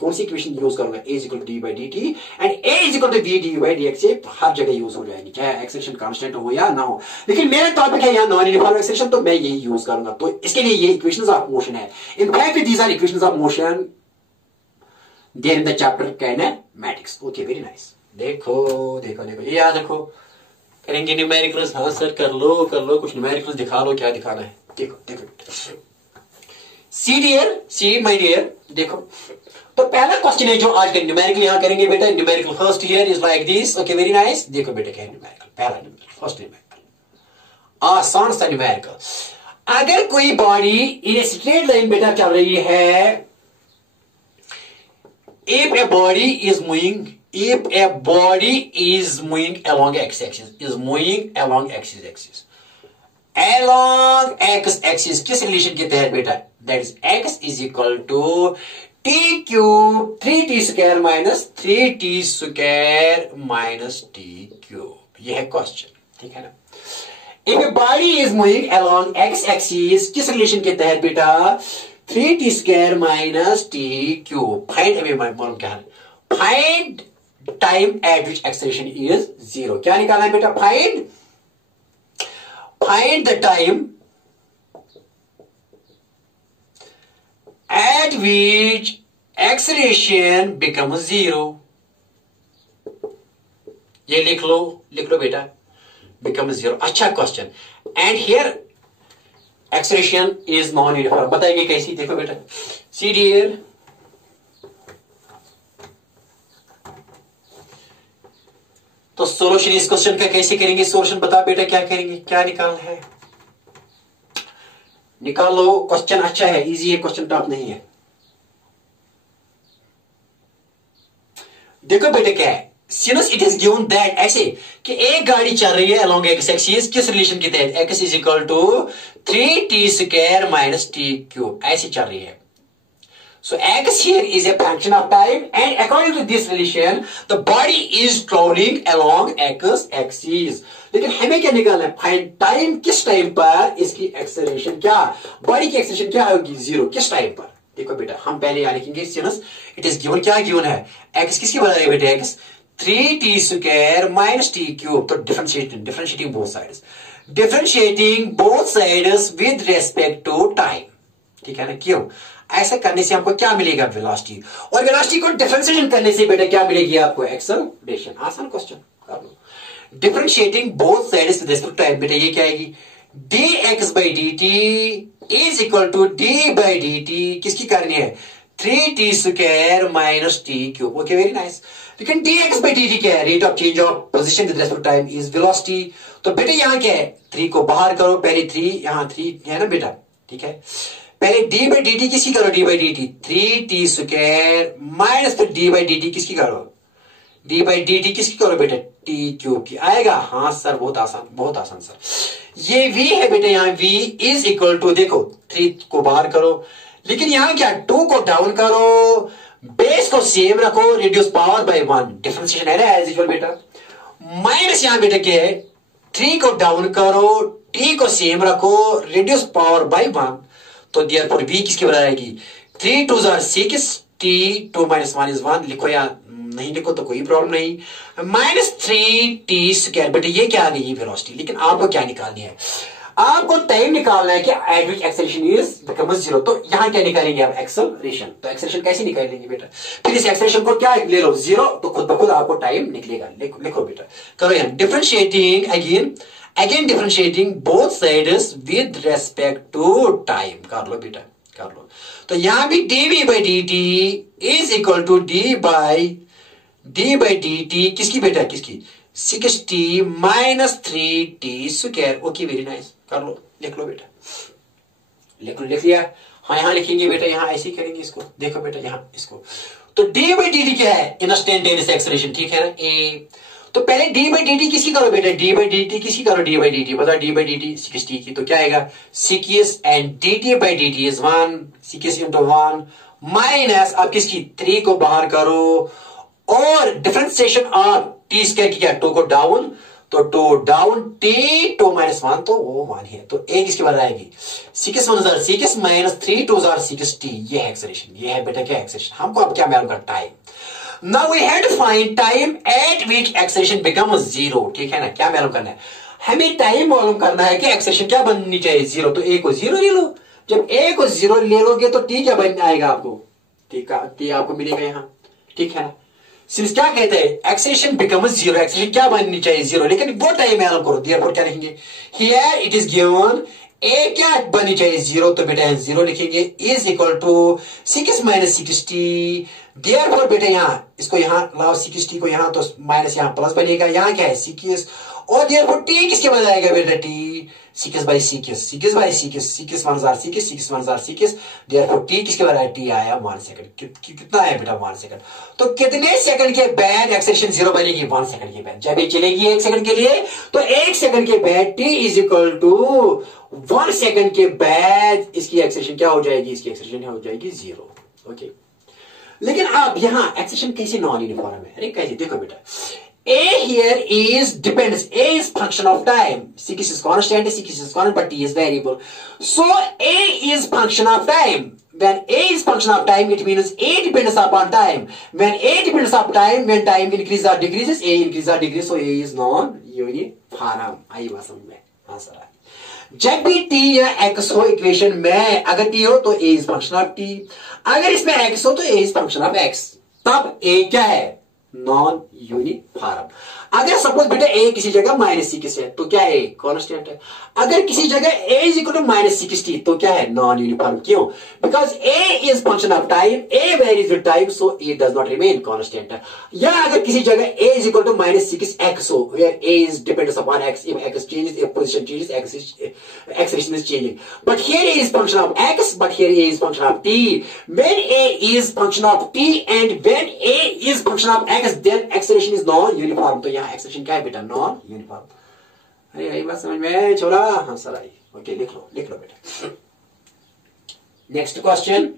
कौन सी equation use करूँगा? A is equal to d by dt and A is equal to v d by dx, ये हर जगह use हो जाएगी, चाहे acceleration constant हो या ना हो। लेकिन मेरा टॉपिक है यहाँ non-uniform acceleration, तो मैं यही use करूँगा। तो इसके लिए ये equations of motion है। In fact, these are equations of motion there in the chapter kinematics। Okay, very nice। देखो देखो देखो, ये याद रखो। करेंगे न्यूमेरिकल्स। हाँ सर कर लो कुछ न्यूमेरिकल्स दिखा लो, क्या दिखाना है? देखो देखो सी डियर, सी माय डियर। देखो तो पहला क्वेश्चन है जो आज का न्यूमेरिकल यहाँ करेंगे बेटा। Numerical first here is like this. Okay, very nice. देखो बेटा क्या है न्यूमेरिकल, पहला न्यूमेरिकल, फर्स्ट न्यूमेरिकल, आसान सा न्यूमेरिकल। अगर कोई बॉडी इन स्ट्रेट लाइन बेटा चल रही है, if a body is moving along x-axis, along x-axis किस रिलेशन के तहत बेटा? That is x is equal to t cube 3t square minus 3t square minus t cube. ये है क्वेश्चन, ठीक है ना? If a body is moving along x-axis किस रिलेशन के तहत बेटा? 3t square minus t cube. Find हमें मालूम क्या है? Find time eight which acceleration is 0। क्या निकालना है बेटा? Find the time eight which acceleration becomes 0। ये लिख लो बेटा, बिकम्स 0। अच्छा question. And here acceleration is non uniform. बताएंगे कैसी? देखो बेटा, सी डियर, तो सोल्यूशन इस क्वेश्चन का कैसे करेंगे? सोल्यूशन बता बेटा, क्या करेंगे, क्या निकालना है? निकाल लो। क्वेश्चन अच्छा है, इजी है, क्वेश्चन टफ नहीं है। देखो बेटा क्या है, since it is given that, ऐसे कि एक गाड़ी चल रही है अलोंग एक्स एक्सिस, किस रिलेशन के तहत? X is equal to 3t² minus t³, ऐसी चल रही है। So x here is a function of time, and according to this relation, the body is traveling along x axis. लेकिन हमें क्या निकालना है? फाइंड टाइम, किस टाइम पर इसकी एक्सेलरेशन, क्या बॉडी की एक्सेलरेशन क्या होगी? 0। किस टाइम पर? देखो बेटा, हम पहले यहां लिखेंगे सिंस इट इज गिवन, क्या गिवन है? x किसकी बराबर है बेटा? x 3t² minus t³। तो differentiating both sides with respect to time, ठीक है ना? क्यों? ऐसा करने से हमको क्या मिलेगा? वेलोसिटी। और वेलोसिटी को डिफरेंशिएशन करने से बेटा क्या मिलेगी आपको? एक्सेलरेशन। आसान क्वेश्चन कर लो। Differentiating both sides with respect to time, बेटा ये क्या आएगी? dx/dt is equal to d/dt किसकी करनी है? 3t² minus t³। Okay, very nice. लेकिन dx/dt क्या है? Rate of change of position with respect to time is velocity. तो बेटा यहां क्या है? 3 को बाहर करो, पहले 3, यहां 3 है ना बेटा, ठीक है? पहले d/dt किसकी करो? d/dt 3t² माइनस, फिर d/dt किसकी करो? d/dt किसकी करो बेटा? t³ की। आएगा? हाँ सर, बहुत आसान सर। ये v है बेटा, यहां v इज इक्वल टू, देखो 3 को बाहर करो, लेकिन यहां क्या? 2 को डाउन करो, बेस को सेम रखो, रिड्यूस पावर बाय 1, डिफरेंशिएशन है ना एज यूजुअल बेटा। माइनस यहां बेटा क्या है? 3 को डाउन करो, t को सेम रखो, रिड्यूस पावर बाय 1। तो देयरफॉर v किसकी बराबर आएगी? 3 2 6, t2 माइनस 1 इज 1। लिखो या नहीं लिखो तो कोई प्रॉब्लम नहीं। Minus 3t²। बेटा ये क्या आ गई? वेलोसिटी। लेकिन आपको क्या निकालनी है? आपको टाइम निकालना है कि eight which acceleration is becomes 0। तो यहां क्या निकालेंगे आप? एक्सेलरेशन। तो एक्सेलरेशन कैसे निकालेंगे बेटा? फिर इस एक्सेलरेशन को क्या ले लो? 0। तो खुद ब खुद आपको टाइम निकलेगा। लिखो बेटा, करो यहां differentiating again differentiating both sides with respect to time. कर लो बेटा, कर लो। तो यहां भी dv/dt is equal to d/dt किसकी बेटा? किसकी? 6t minus 3t²। Okay, very nice. कर लो, लिख लो बेटा, लिख लिया? हाँ, यहां लिखेंगे बेटा, यहां ऐसे ही करेंगे इसको। देखो बेटा यहां इसको, तो d/dt क्या है? इंस्टेंटेनियस एक्सेलरेशन, ठीक है ना? ए तो पहले d/dt किसकी करो बेटा? d/dt किसकी करो? d/dt बता, d/dt 6t की। तो क्या आएगा? 6 and dt/dt is 1, 6 into 1 minus, अब किसकी? 3 को बाहर करो, और डिफरेंशिएशन ऑफ t² की क्या? 2 को डाउन, तो 2 डाउन, t2 माइनस 1, तो वो 1 है। तो a किसकी बराबर आएगी? 6 1 6 माइनस 3 2 6t। ये है एक्सेलरेशन। ये है बेटा क्या? एक्सेलरेशन। हमको अब क्या मालूम? का time. Now we have to find time at which acceleration becomes 0, ठीक है ना? क्या मालूम करना है? हमें टाइम मालूम करना है कि एक्सेलरेशन क्या बननी चाहिए? 0। तो a को 0 ले लो। जब a को 0 ले लोगे तो t क्या बन आएगा आपको? t आपको मिलेगा यहां, ठीक है ना? सिंस क्या कहते हैं? एक्सेलरेशन बिकम्स 0, एक्सेलरेशन क्या बननी चाहिए? 0। लेकिन वो टाइम मालूम करो। देयरफॉर क्या लिखेंगे? Here it is given a क्या बननी चाहिए? 0। तो बेटा 0 लिखेंगे, is equal to 6 minus 6t। Therefore बेटा यहां इसको यहां लाओ, 6t को यहां, तो माइनस यहां प्लस बनेगा। यहां क्या है? 6, और देयरफॉर t किसके बन जाएगा बेटा? t 6/6 6 1 6 1 6। देयरफॉर t किसके बराबर? t आया 1 सेकंड। कितना है बेटा? 1 सेकंड। तो कितने सेकंड के बाद एक्सेलरेशन 0 बनेगी? 1 सेकंड के बाद। जब ये चलेगी 1 सेकंड के लिए, तो 1 सेकंड के बाद t is equal to 1 second के बाद इसकी एक्सेलरेशन क्या हो जाएगी? इसकी एक्सेलरेशन हो जाएगी 0। ओके, लेकिन अब यहां एक्सेलरेशन कैसे नॉन यूनिफॉर्म है? अरे कैसे? देखो बेटा, a here is depends, a is function of time, 6 is constant, 6 is constant, but t is variable. So a is function of time, when a is function of time, it means a depends upon time. When a depends upon time, when time increases or decreases, a increases or decreases, so a is non-uniform. आई बात समझ में? हाँ सर। जब भी t या x हो इक्वेशन में, अगर t हो तो a is function of t, अगर इसमें x हो तो a is function of x, तब a क्या है? Non uniform. अगर सपोज बेटा a किसी जगह -6 है तो क्या है? कांस्टेंट है। अगर किसी जगह a इज इक्वल टू -60 तो क्या है? Non uniform. क्यों? Because a is function of time, a varies with time, so a does not remain constant. या अगर किसी जगह a is equal to -6x हो, where a is depends upon x, if x changes, if position changes, x is changing, but here a is function of x, but here a is function of t. When a is function of t and when a is function of x, then acceleration is non uniform. तो यहाँ acceleration क्या है बेटा? Non uniform. अरे यही बात समझ में छोड़ा? हाँ सर आई। ओके लिख लो बेटा। Next question.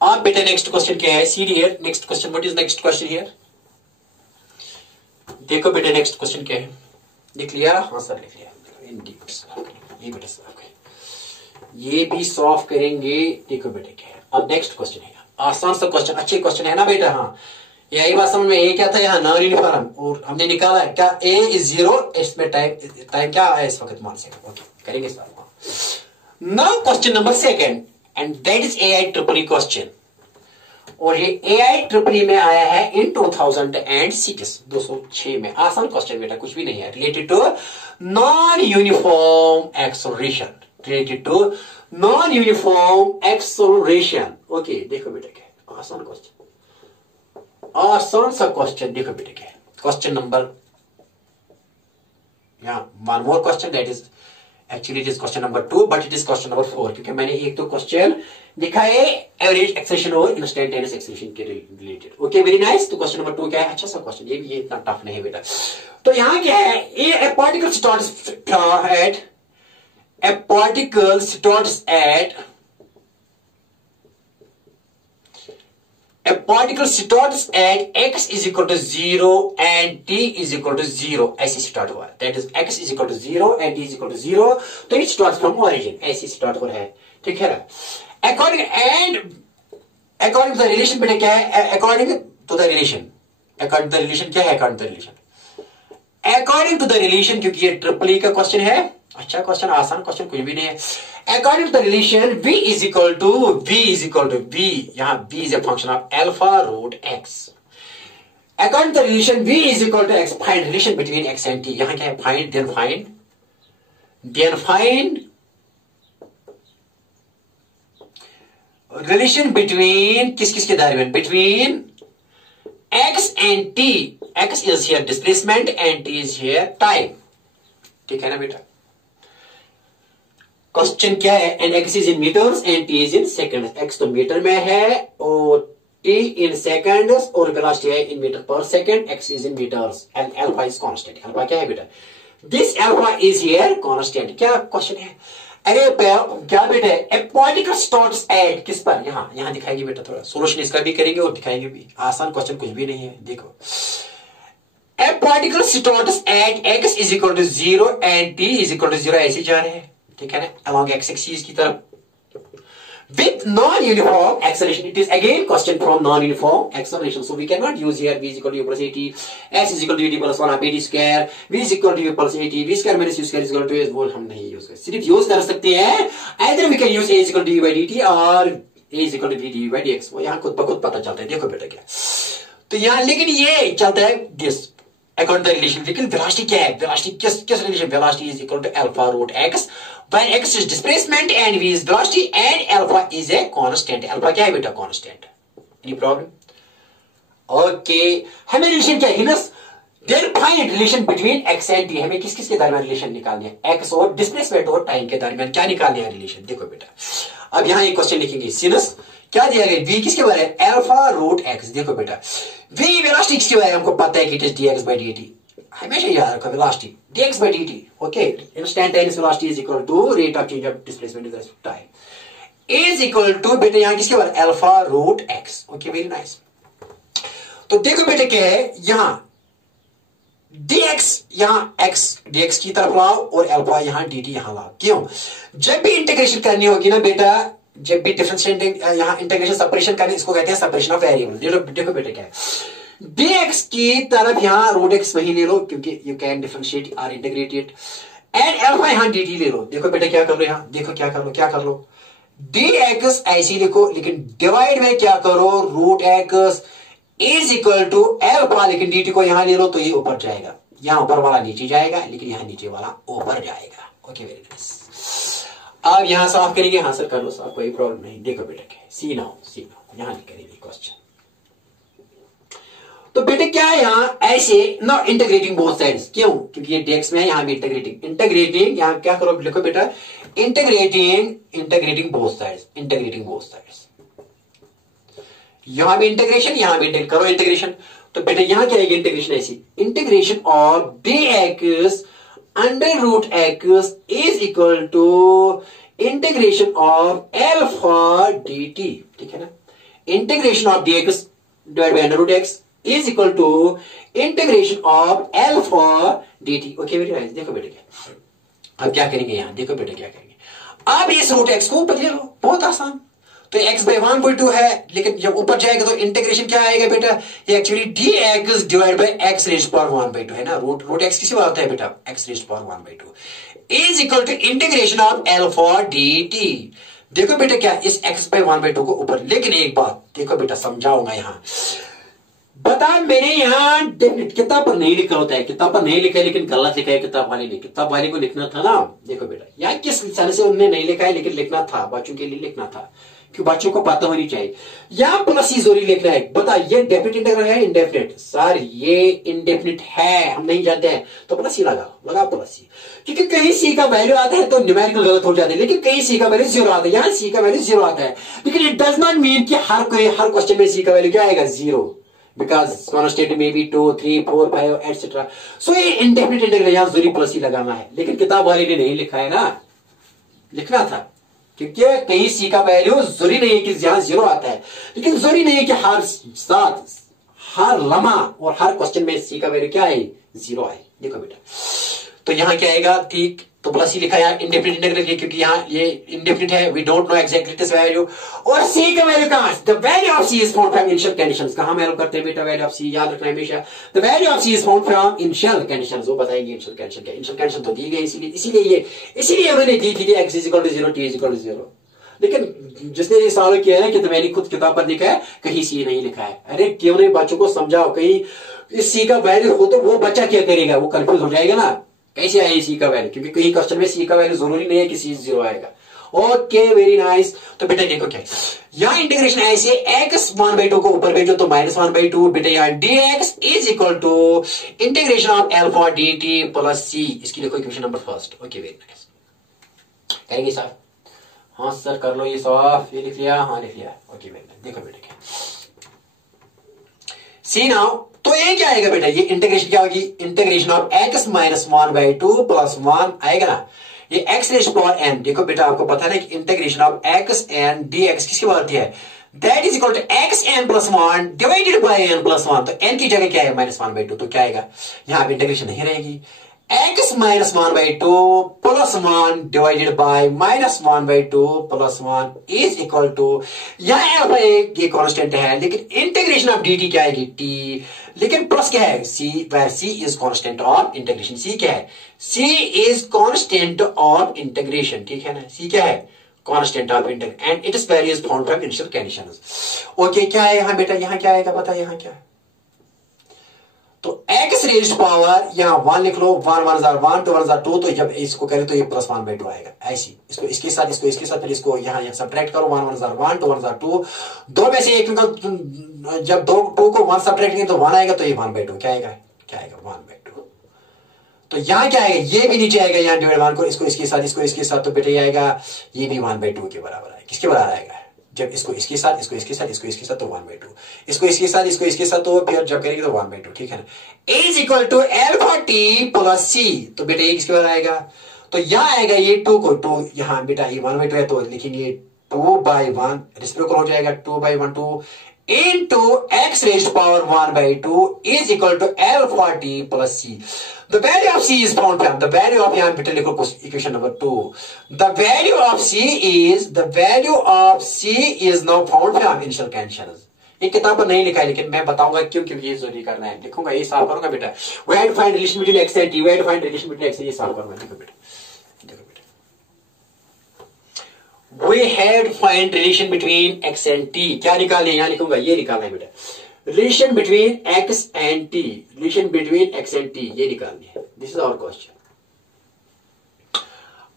अब बेटा नेक्स्ट क्वेश्चन क्या है? See here next question. What is next question here? देखो बेटा नेक्स्ट क्वेश्चन क्या है? लिख लिया? हाँ सर लिख लिया। ये बेटा ये भी सॉल्व करेंगे। देखो बेटा क्या है? अब नेक्स्ट क्वेश्चन है, आसान सा क्वेश्चन, अच्छे क्वेश्चन है ना बेटा? हाँ यही बात समझ में। ए क्या था यहाँ? नॉन यूनिफॉर्म, और हमने निकाला है क्या? ए इज 0, इसमें टाइम क्या है इस वक्त? 1 सेकंड। ओके करेंगे इस बार। Now question number 2 and that is AIEEE question, और ये AIEEE में आया है इन 2006 206 में। आसान क्वेश्चन बेटा, कुछ भी नहीं है। Related to non uniform acceleration, related to non uniform acceleration. Okay देखो बेटा क्या है? आसान क्वेश्चन, आसान सा क्वेश्चन। देखो बेटा क्या है? Question number, one more question, that is actually it is question number 2, but it is question number 4, क्योंकि मैंने एक तो क्वेश्चन लिखा है एवरेज एक्सेलरेशन और इंस्टेंटेनियस एक्सेलरेशन के रिलेटेड। Okay very nice. तो क्वेश्चन नंबर 2 क्या है? अच्छा सा क्वेश्चन, ये भी ये इतना टफ नहीं है बेटा। तो यहां क्या है? ए particle starts at x is equal to 0 and t is equal to 0, ऐसे स्टार्ट हुआ। That is x is equal to 0 and t is equal to 0, तो it starts from origin, ऐसे स्टार्ट हो रहा है। ठीक है ना? According to the relation बेटा क्या है? According to the relation क्या है? According to the relation, क्योंकि ये EEE का क्वेश्चन है। अच्छा क्वेश्चन, आसान क्वेश्चन, कुछ भी नहीं है। According to the relation v is equal to v, यहाँ v is a function of alpha root x. According to the relation v is equal to x, find relation between x and t. यहाँ क्या है? find relation between किस के दरमियान? between x and t. x is here displacement and t is here time. ठीक है ना बेटा? क्वेश्चन क्या है? And x is in metres and t is in seconds. x तो मीटर में है और t इन सेकंड्स, और वेलोसिटी है इन मीटर पर second. x is in metres and alpha is constant. Alpha क्या है बेटा? This alpha is here constant. क्या क्वेश्चन है? अरे क्या बेटा? ए पार्टिकल स्टार्ट्स एट किस पर? यहाँ दिखाएंगे बेटा, थोड़ा सोल्यूशन इसका भी करेंगे और दिखाएंगे भी। आसान क्वेश्चन, कुछ भी नहीं है। देखो, a particle starts at x is equal to 0 and t is equal to 0, ऐसे जा रहे हैं। ठीक है ना? along x axis की तरफ with non-uniform acceleration. It is again question from non-uniform acceleration, so we cannot use here v is equal to u plus at, s is equal to ut plus 1 half at square, v is equal to u plus at, v square minus u square is equal to s, वो हम नहीं यूज कर, सिर्फ यूज कर सकते हैं either we can use a is equal to u by dt or a is equal to v du by dx। वो यहाँ खुद ब खुद पता चलता है। देखो बेटा क्या, तो यहाँ लेकिन ये चलता है this according to the relation, लेकिन velocity क्या है? velocity किस relation? velocity is equal to alpha root x, when x is displacement and v is velocity and alpha is a constant। alpha क्या है बेटा? constant। any problem? okay, हमें relation क्या है? then find relation between x and t। हमें किस के दरमियान relation निकालनी है? x और displacement और time के दरमियान क्या निकालनी है relation? देखो बेटा, अब यहाँ एक क्वेश्चन लिखेंगे, sinus क्या दिया गया? v किसके बारे में? Alpha root x। देखो बेटा, v वेलोसिटी किसके बारे में? हमको पता है कि it is dx by dt, हमेशा याद रखो velocity dx by dt। Okay, instantaneous velocity is equal to rate of change of displacement with respect to time is equal to बेटा यहाँ किसके बारे? Alpha root x। Okay very nice. तो देखो बेटा क्या है यहाँ dx, यहाँ x dx की तरफ लाओ और अल्फा यहाँ dt यहाँ लाओ। क्यों? जब भी इंटीग्रेशन करनी होगी ना बेटा, जब भी डिफरेंशिएट यहाँ इंटीग्रेशन सेपरेशन करने, इसको कहते हैं सेपरेशन ऑफ वेरिएबल। देखो बेटा क्या है, dx की तरफ यहाँ रूट एक्स वही ले लो क्योंकि यू कैन डिफरेंशिएट और इंटीग्रेट इट, एंड अल्फा यहाँ dt ले लो। देखो बेटा क्या कर लो, यहाँ देखो क्या कर लो dx ऐसी लिखो, लेकिन डिवाइड में क्या करो, root x is equal to alpha, लेकिन dt को यहाँ ले लो तो ये ऊपर जाएगा, यहाँ ऊपर वाला नीचे जाएगा, लेकिन यहाँ नीचे वाला ऊपर जाएगा। Okay very nice. अब यहां साफ करेंगे, हासिल कर लो साफ, कोई प्रॉब्लम नहीं। देखो बेटा क्या है, सी नाउ यहां करेंगे क्वेश्चन। तो बेटे क्या है यहाँ, ऐसे ना इंटीग्रेटिंग बोथ साइड्स, क्यों, क्योंकि ये dx में है, यहां भी इंटीग्रेटिंग यहां क्या करो, लिखो बेटा इंटीग्रेटिंग बोथ साइड्स, यहां भी इंटीग्रेशन, यहां भी करो इंटीग्रेशन। तो बेटा यहां क्या है, इंटीग्रेशन ऐसी, integration of dx under root x is equal to integration of alpha dt, ठीक है ना। Integration of dx divide by under root x is equal to integration of alpha dt। Okay very nice. देखो बेटा क्या, अब क्या करेंगे यहाँ, देखो बेटा क्या करेंगे, अब इस रूट एक्स को ऊपर ले लो, बहुत आसान। तो x बाई 1/2 है, लेकिन जब ऊपर जाएगा तो इंटीग्रेशन क्या आएगा बेटा, ये actually dx divide bye x raise power 1/2 है ना, रूट x किसी बात है बेटा, x raise power 1/2 is equal to integration of alpha dt। देखो बेटा क्या, इस x बाई 1/2 को ऊपर, लेकिन एक बात देखो बेटा समझाऊंगा यहाँ, बता मैंने यहाँ किताब पर नहीं लिखा होता है, किताब पर नहीं लिखा है, लेकिन गलत लिखा है किताब वाले ने, किताब वाले को लिखना था ना। देखो बेटा यहाँ किस तरह से उन्होंने नहीं लिखा है, लेकिन लिखना था, बच्चों के लिए लिखना था, क्यों बच्चों को पता होनी चाहिए। यहाँ प्लस ही जोरी लिखना है, बता ये डेफिनेट इंटीग्रल है इंडेफिनेट, सर ये इंडेफिनेट है हम नहीं जानते हैं, तो प्लस ही लगा प्लस ही, क्योंकि कहीं सी का वैल्यू आता है तो न्यूमेरिकल गलत हो जाते हैं, लेकिन कहीं सी का वैल्यू 0 आता है, यहाँ सी का वैल्यू 0 आता है, लेकिन इट डज नॉट मीन कि हर क्वेश्चन में सी का वैल्यू क्या आएगा 0, because constant may be 2, 3, 4, 5 etc. So ये indefinite इंटीग्रल यहाँ जरूरी प्लस ही लगाना है, लेकिन किताब वाले ने नहीं लिखा है ना, लिखना था, क्योंकि कहीं सी का वैल्यू जरूरी नहीं है कि यहाँ 0 आता है, लेकिन जरूरी नहीं है कि हर साथ हर लम्हा और हर क्वेश्चन में सी का वैल्यू क्या है 0 आए। देखो बेटा तो यहाँ क्या आएगा, ठीक, तो प्लस ही लिखा है इंडेफिनिट इंटीग्रल, क्योंकि यहाँ ये इंडेफिनिट है, we don't know exactly this value. और सी का वैल्यू कहां, the value of c is found from initial conditions, कहां मालूम करते हैं बेटा वैल्यू ऑफ सी, याद रखना हमेशा, the value of c is found from initial conditions. वो बताएंगे इनिशियल कंडीशन क्या, इनिशियल कंडीशन तो दी गई, इसीलिए उन्होंने दी थी कि x is equal to 0, t is equal to 0, लेकिन जिसने ये सवाल किया है कि तो मैंने खुद किताब पर लिखा है, कहीं सी नहीं लिखा है। अरे क्यों नहीं, बच्चों को समझाओ, कहीं इस सी का वैल्यू हो तो वो बच्चा क्या करेगा, वो कंफ्यूज हो जाएगा ना, कैसे आए सी का वैल्यू, क्योंकि कहीं क्वेश्चन में सी का वैल्यू जरूरी नहीं है कि सी 0 आएगा। Okay very nice. तो बेटा देखो क्या यहाँ इंटीग्रेशन ऐसे x 1/2 को ऊपर भेजो तो -1/2, बेटा यहाँ dx is equal to integration of alpha dt plus C, इसकी देखो equation number first. Okay very nice, करेंगे साहब, हाँ सर कर लो ये साफ, ये लिख लिया, हाँ लिख लिया। ओके वेरी नाइस, देखो बेटा क्या सी नाउ, तो ये क्या आएगा बेटा, ये इंटीग्रेशन क्या होगी, integration of x minus 1/2 plus 1 आएगा ना, ये x रेज़ पावर n। देखो बेटा आपको पता है ना कि integration of x n dx किसकी बात है, that is equal to xn plus 1 divided by n plus 1। तो n की जगह क्या है -1/2, तो क्या आएगा, यहाँ पे इंटीग्रेशन नहीं रहेगी, x minus 1/2 plus 1 divided by -1/2 plus 1 is equal to, यहाँ अल्फा ये कांस्टेंट है, लेकिन इंटीग्रेशन ऑफ dt क्या आएगी t, लेकिन प्लस क्या है c, where c is constant of integration. c क्या है, c is constant of integration, ठीक है ना, c क्या है constant of integration and it's value is found from initial conditions. Okay क्या है यहाँ बेटा, यहाँ क्या आएगा पता है, यहाँ क्या है, तो x रेज़ पावर यहाँ 1 लिख लो, 1 1 जार 1 2 1 जार 2, तो जब इसको करें तो ये प्लस 1/2 आएगा, ऐसी इसको इसके साथ फिर इसको यहाँ सब्ट्रैक्ट करो, 1 1 जार 1 2 1 जार 2, दो में से एक जब 2 को 1 सब्ट्रैक्ट करेंगे तो 1 आएगा, तो ये 1/2 क्या आएगा 1/2। तो यहाँ क्या आएगा, ये भी नीचे आएगा, यहाँ डिवाइड 1 को इसको इसके साथ, तो बेटा ये आएगा, ये भी 1/2 के बराबर है, किसके बराबर आएगा, जब इसको इसके साथ तो 1/2, इसको इसके साथ तो फिर जब करेंगे तो 1/2, ठीक है ना, is equal to alpha t plus C. तो बेटा ये किसके बराबर आएगा, तो यहाँ आएगा ये 2 को 2, यहाँ बेटा ये 1/2 है तो लिखेंगे 2/1, रेसिप्रोकल हो जाएगा 2/1 2 into x raised to power 1 by 2 is equal to alpha t plus c. The value of c is found from the value of यहाँ बेटा लिखो equation number 2. The value of c is now found from initial conditions. ये किताब पर नहीं लिखा है लेकिन मैं बताऊंगा क्यों क्योंकि ये जरूरी करना है. लिखूंगा ये साफ करूंगा बेटा. We have to find relation between x and t. We have to find relation between x and ये साफ करूंगा. देखो बेटा. We have to find relation between x and t. क्या निकालना है? यहाँ लिखूंगा ये निकालना है बेटा. Relation between x and t. Relation between x and t. ये निकालनी है. This is our question.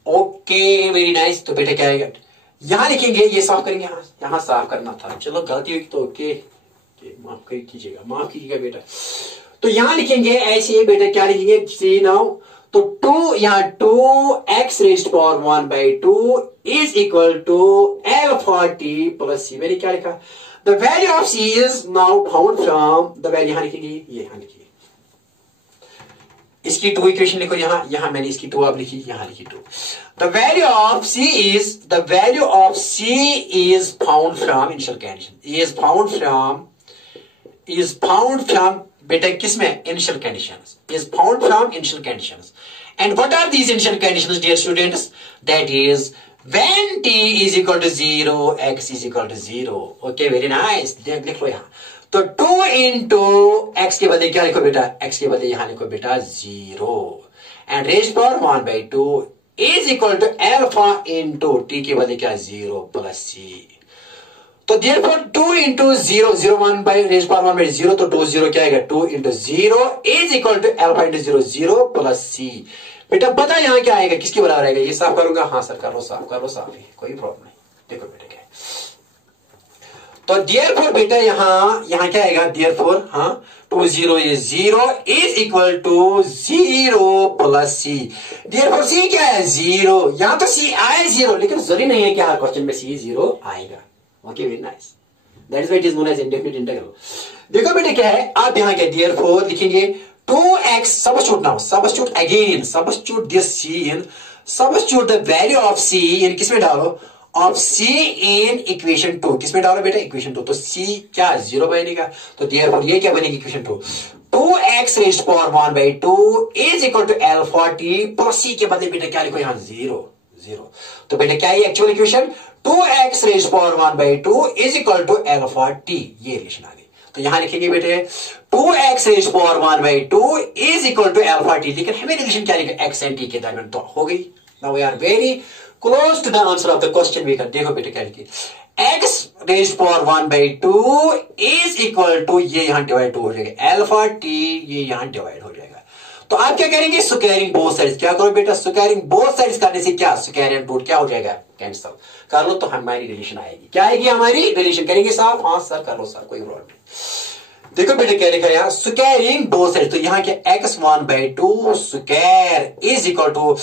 Okay, very nice. तो बेटा क्या आएगा? यहाँ लिखेंगे ये साफ करेंगे. यहाँ साफ करना था. चलो गलती हुई तो ओके माफ कीजिएगा बेटा. तो यहाँ लिखेंगे ऐसे बेटा. क्या लिखेंगे? See now. तो 2 यहाँ 2x raised to power 1 by 2 is equal to alpha t plus c. मैंने क्या लिखा? The value of c is now found from the value. यहाँ लिखेंगे ये यहाँ लिखिए. इसकी 2 इक्वेशन लिखो यहाँ मैंने इसकी 2 आप लिखी यहाँ लिखी 2. The value of c is found from initial condition. Is found from बेटा किसमें? Initial conditions. Is found from initial conditions. And what are these initial conditions, dear students? That is when t is equal to 0, x is equal to 0. Okay, very nice. लिख लो यहाँ. तो 2 into x के बदले क्या लिखो बेटा? x के बदले यहाँ लिखो बेटा 0. And raised power 1 by 2 is equal to alpha into t के बदले क्या? 0 plus c. तो therefore 2 into 0 1 by raised power 1 by 0 तो 2 0 क्या आएगा? 2 into 0 is equal to alpha into 0 0 plus c. बेटा पता यहाँ क्या आएगा? किसके बराबर आएगा? ये साफ करूंगा. हाँ सर कर लो साफ ही कोई प्रॉब्लम नहीं. देखो बेटा क्या है. तो therefore बेटा यहाँ क्या आएगा? therefore 2 0 is 0 is equal to 0 plus c. therefore c क्या है? 0. यहाँ तो c आए 0 लेकिन जरूरी नहीं है कि हर क्वेश्चन में c 0 आएगा. Okay, very nice. That is why it is known as indefinite integral. देखो बेटे क्या है? आप यहाँ क्या therefore लिखेंगे 2x substitute now. Substitute again. Substitute this c in. Substitute the value of c in किसमें डालो? Of c in equation 2. किसमें डालो बेटा? equation 2. तो c क्या 0 बनेगा? तो therefore ये क्या बनेगी equation 2? 2x raised to power 1 by 2 is equal to alpha t plus c के बदले बेटा क्या लिखो यहाँ 0. तो बेटा क्या है actual equation? 2x raised to power 1 by 2 is equal to alpha t. ये रिलेशन आ गई. तो यहां लिखेंगे बेटे 2x raised to power 1 by 2 is equal to alpha t. लेकिन हमें रिलेशन क्या लिखा? x and t के दरमियान. तो हो गई. Now we are very close to the answer of the question. we can देखो बेटे क्या लिखी? x raised to power 1 by 2 is equal to ये यहां डिवाइड हो जाएगा alpha t. ये यहां डिवाइड हो जाएगा. तो आप क्या करेंगे? Squaring both sides. क्या करो बेटा? स्क्वायरिंग बोथ साइड्स करने से क्या स्क्वायर एंड रूट क्या हो जाएगा? कैंसिल कर लो. तो हमारी रिलेशन आएगी. क्या आएगी हमारी रिलेशन? करेंगे साफ? हाँ सर कर लो सर कोई प्रॉब्लम नहीं. देखो बेटे क्या लिखा है यहाँ? Squaring both sides. तो यहाँ क्या x1 by 2 स्क्वायर is equal to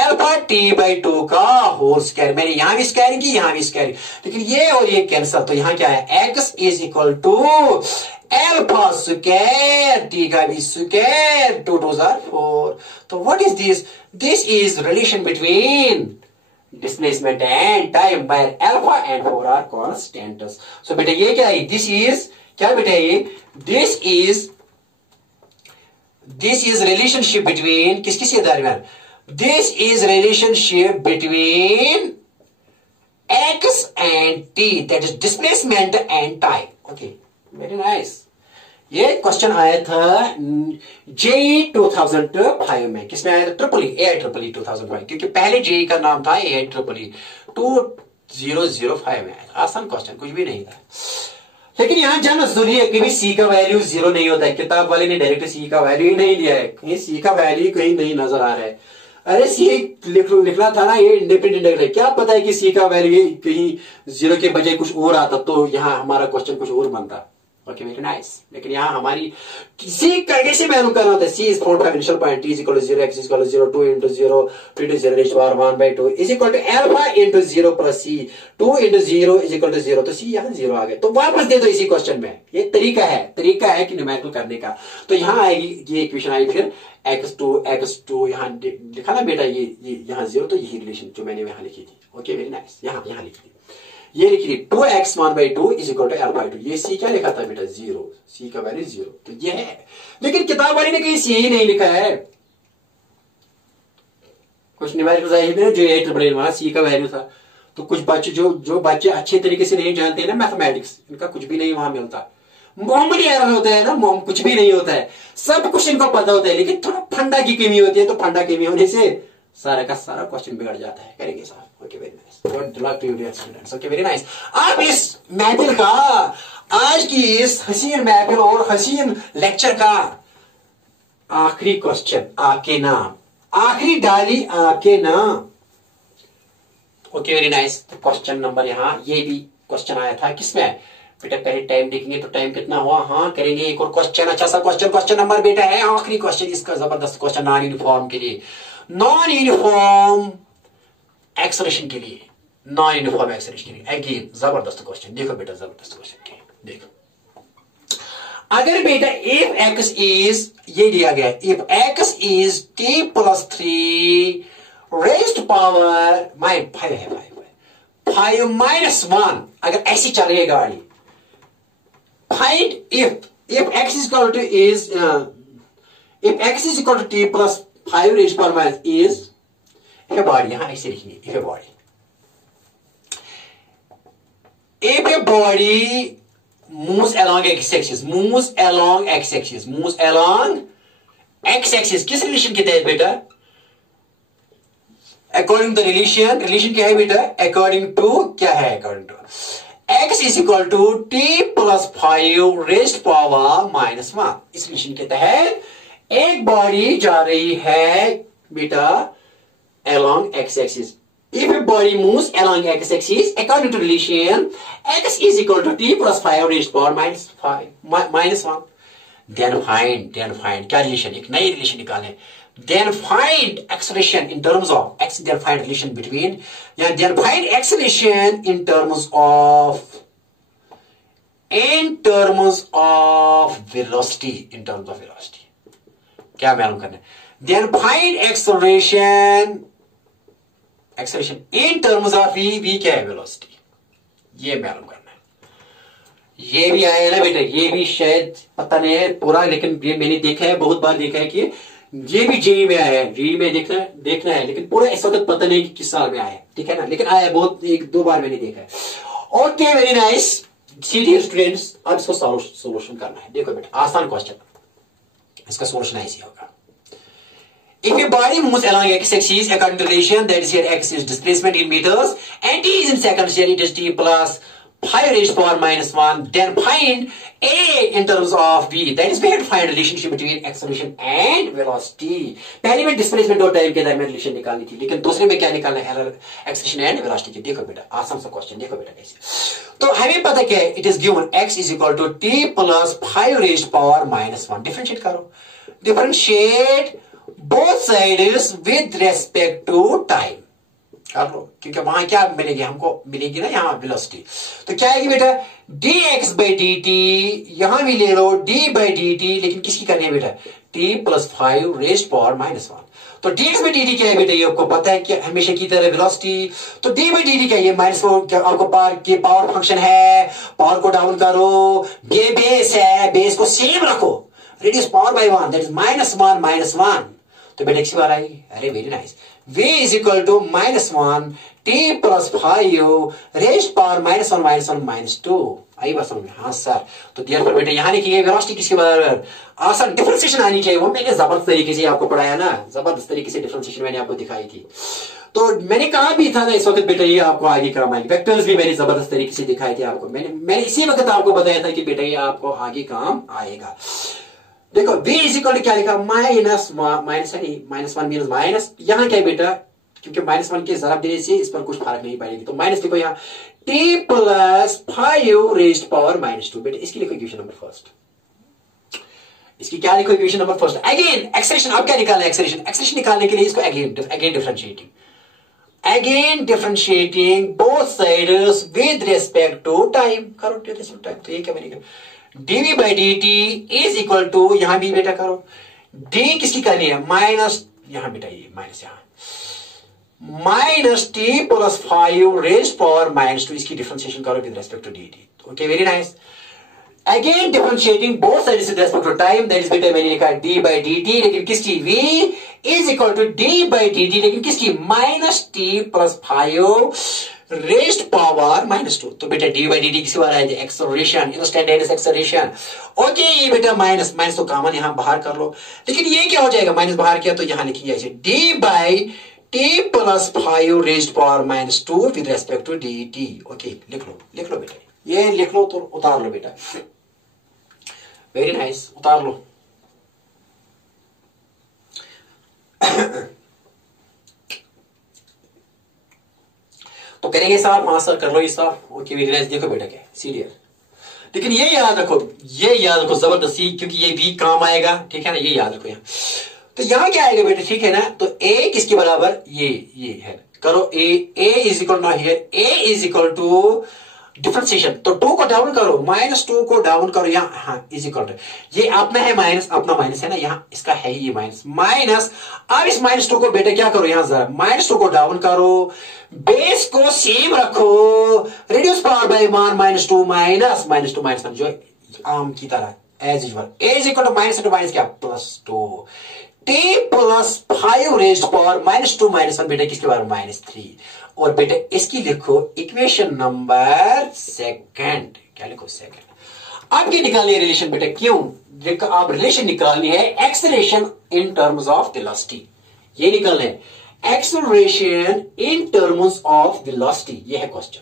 alpha t by 2 का होल स्क्वायर. मैंने यहाँ भी स्क्वायरिंग की यहाँ भी स्क्वायरिंग लेकिन ये और ये कैंसिल. तो यहाँ क्या है? x is equal to alpha square t का भी square 2 2s are 4. तो what is this? This is relation between displacement and time where alpha and 4 are constants. So बेटा ये क्या है? This is क्या बेटा ये? This is relationship between किसके दरमियान? This is relationship between x and t, that is displacement and time. Okay. Very nice. ये क्वेश्चन आया था जेई 2005 में. किसमें आया था? AIEEE 2005. क्योंकि पहले जेई का नाम था AIEEE 2005 में आया. आसान क्वेश्चन कुछ भी नहीं था. लेकिन यहां जानना जरूरी है कि सी का वैल्यू 0 नहीं होता है. किताब वाले ने डायरेक्ट सी का वैल्यू ही नहीं दिया है. कहीं सी का वैल्यू कहीं नहीं नजर आ रहा है. अरे सी लिखना था ना ये इंडिपेंडेंट इंटीग्रल. क्या पता है कि सी का वैल्यू कहीं 0 के बजाय कुछ और आता तो यहाँ हमारा क्वेश्चन कुछ और बनता. Okay very nice. लेकिन यहाँ हमारी सी कैसे मालूम करना होता है? C is found from initial point t is equal to 0, x is equal to 0, 2 into 0, 2 into 0 raised to power 1 by 2 is equal to alpha into 0 plus c. 2 into 0 is equal to 0. तो c यहाँ 0 आ गया. तो वापस दे दो इसी क्वेश्चन में. ये तरीका है कि न्यूमेरिकल करने का. तो यहाँ आएगी ये इक्वेशन आई फिर x2 यहाँ लिखा ना बेटा ये यहाँ 0. तो यही रिलेशन जो मैंने यहाँ लिखी थी. Okay very nice. यहाँ लिखी थी. ये लिखिए 2x1/2 is equal to l/2। ये सी क्या लिखा था बेटा 0, सी का वैल्यू 0। तो ये है, लेकिन किताब वाले ने कहीं सी ही नहीं लिखा है। कुछ न्यूमेरिकल जो 8 वहां सी का वैल्यू था। तो कुछ बच्चे जो बच्चे अच्छे तरीके से नहीं जानते हैं ना मैथमेटिक्स, इनका कुछ भी नहीं वहां मिलता। मामूली एरर होता है ना, कुछ भी नहीं होता है, सब कुछ इनको पता होता है, लेकिन थोड़ा फंडा की कमी होती है। तो फंडा की कमी होने से सारा का सारा क्वेश्चन बिगड़ जाता है। करेंगे साहब। Okay very nice, good luck to you students. Okay very nice. अब इस महफिल का, आज की इस हसीन महफिल और हसीन लेक्चर का आखिरी क्वेश्चन आपके नाम, आखिरी डाली आपके नाम। Okay very nice. Question number यहां ये भी क्वेश्चन आया था किसमें बेटा, पहले टाइम देखेंगे तो टाइम कितना हुआ। हाँ करेंगे एक और क्वेश्चन, अच्छा सा क्वेश्चन। क्वेश्चन नंबर बेटा है आखिरी क्वेश्चन इसका, जबरदस्त क्वेश्चन नॉन यूनिफॉर्म के लिए, नॉन यूनिफॉर्म एक्सेलरेशन के लिए, नॉन यूनिफॉर्म एक्सेलरेशन के लिए। अगेन जबरदस्त क्वेश्चन, देखो बेटा जबरदस्त क्वेश्चन देखो। अगर बेटा इफ एक्स इज, ये दिया गया, if x is t+3 raised power 5 -1, अगर ऐसी चल रही है गाड़ी, find if x is equal to if x is equal to t+5 raised power minus is if a body, यहां ऐसे लिखेंगे, if a body moves along x-axis, किस रिलेशन के तहत बेटा, अकॉर्डिंग टू द रिलेशन क्या है बेटा, अकॉर्डिंग टू क्या है, according to x is equal to t+5 raised power -1। इस रिलेशन के तहत एक बॉडी जा रही है बेटा along x-axis। If a body moves along x-axis according to relation x is equal to t+5 raised power -1, then find क्या रिलेशन, एक नई रिलेशन निकालें। Then find acceleration in terms of x, then find relation between, then find acceleration in terms of velocity, क्या मालूम करना है, then find acceleration in terms of v क्या है, velocity, ये मालूम करना है। ये भी आया ना बेटा, ये भी शायद पता नहीं है पूरा, लेकिन ये मैंने देखा है, बहुत बार देखा है कि ये भी जेई में आया है, जेई में देखना है, लेकिन पूरा इस वक्त पता नहीं कि किस साल में आया है, ठीक है ना, लेकिन आया बहुत, 1-2 बार मैंने देखा है। Okay very nice. Serious students, अब इसको सोल्यूशन करना है। देखो बेटा आसान क्वेश्चन, इसका सोल्यूशन ऐसे होगा। If a body moves along x-axis according to relation, that is here x is displacement in meters and t is in seconds, here it is t+5 raised power -1, then find a in terms of v, that is we have to find relationship between acceleration and velocity। पहले में डिस्प्लेसमेंट और टाइम के दरमियान रिलेशन निकालनी थी, लेकिन दूसरे में क्या निकालना है, एक्सेलरेशन एंड वेलोसिटी की। देखो बेटा आसान सा क्वेश्चन, देखो बेटा कैसे। तो हमें पता क्या है, it is given x is equal to t+5 raised power -1। Differentiate करो, differentiate both sides with respect to time कर लो, क्योंकि वहां क्या मिलेगी, हमको मिलेगी ना यहाँ वेलोसिटी। तो क्या आएगी बेटा, dx/dt, यहां भी ले लो d/dt, लेकिन किसकी करनी है बेटा, t+5 raised power -1। तो dx/dt क्या है बेटा, ये आपको पता है कि हमेशा की तरह वेलोसिटी। तो d/dt क्या है, ये -4 आपको पावर फंक्शन है, पावर को डाउन करो, ये बेस है, बेस को सेम रखो, reduce power by 1, that is -1 तो बेटा किसी बार आएगी। अरे very nice. v is equal to -1 t+5 raised power -1 -2। आई बात समझ में, हाँ सर। तो देयरफॉर बेटा यहाँ लिखिए वेलोसिटी किसके बराबर, आसान डिफरेंशिएशन आनी चाहिए, वो मैंने जबरदस्त तरीके से आपको पढ़ाया ना, जबरदस्त तरीके से डिफरेंशिएशन मैंने आपको दिखाई थी। तो मैंने कहा भी था ना इस वक्त बेटा ये आपको आगे काम आएगी, वेक्टर्स भी मैंने जबरदस्त तरीके से दिखाए थे आपको, मैंने इसी वक्त आपको बताया था कि बेटा ये आपको आगे काम आएगा। देखो v इज इक्वल टू क्या लिखा, -1 मीनस माइनस, यहां क्या है बेटा, क्योंकि -1 के जरब देने से इस पर कुछ फर्क नहीं पड़ेगी, तो माइनस लिखो यहाँ t+5 रेज्ड पावर -2। बेटा इसकी लिखो इक्वेशन नंबर फर्स्ट, इसकी क्या लिखो equation number first. Again acceleration, अब क्या निकालना है, एक्सेलरेशन निकालने के लिए इसको again differentiating both sides with respect to time करो, तो ये क्या बनेगा, dv/dt इज इक्वल टू, यहां भी बेटा करो, d किसकी करनी है, माइनस, यहां बेटा ये माइनस, यहां minus t plus 5 raised power -2, इसकी डिफरेंशिएशन करो with respect to dt. Okay, very nice. Again differentiating both sides with respect to time, that is बेटा मैंने लिखा d by dt, लेकिन किसकी v is equal to d by dt, लेकिन किसकी minus t plus 5 raised power -2. तो बेटा d by dt किसी बार आए थे एक्सेलरेशन, इंस्टेंटेनियस एक्सेलरेशन. ओके, ये बेटा माइनस माइनस तो कॉमन यहां बाहर कर लो, लेकिन ये क्या हो जाएगा, माइनस बाहर किया तो यहां लिखिए ऐसे d by t plus 5 raised power -2 with respect to dt. Okay, लिख लो बेटा, ये लिख लो तो उतार लो बेटा. वेरी नाइस, उतार लो. तो करेंगे साहब, हाँ सर कर लो ये साहब. Okay, very nice. देखो बेटा क्या सीरियल, लेकिन ये याद रखो जबरदस्ती, क्योंकि ये भी काम आएगा. ठीक है ना, ये याद रखो यहाँ. तो यहां क्या आएगा बेटा, ठीक है ना. तो a किसके बराबर, ये है, करो a is equal to here, a is equal to differentiation. तो 2 को डाउन करो, -2 को डाउन करो यहाँ, हाँ इज इक्वल टू, ये अपना है माइनस, अपना माइनस है ना, यहाँ इसका है ये माइनस. अब इस -2 को बेटा क्या करो, यहाँ जरा -2 को डाउन करो, बेस को सेम रखो, रिड्यूस पावर बाय मान -2 -1 जो आम की तरह as usual, a is equal to -2 क्या +2, t प्लस 5 रेज्ड पावर -2 बेटा किसके बराबर -3. और बेटा इसकी लिखो इक्वेशन नंबर सेकंड. क्या लिखो, सेकंड. अब ये निकालनी रिलेशन बेटा, क्यों देखो, आप रिलेशन निकालनी है acceleration in terms of velocity. ये निकालना है acceleration in terms of velocity. ये है क्वेश्चन.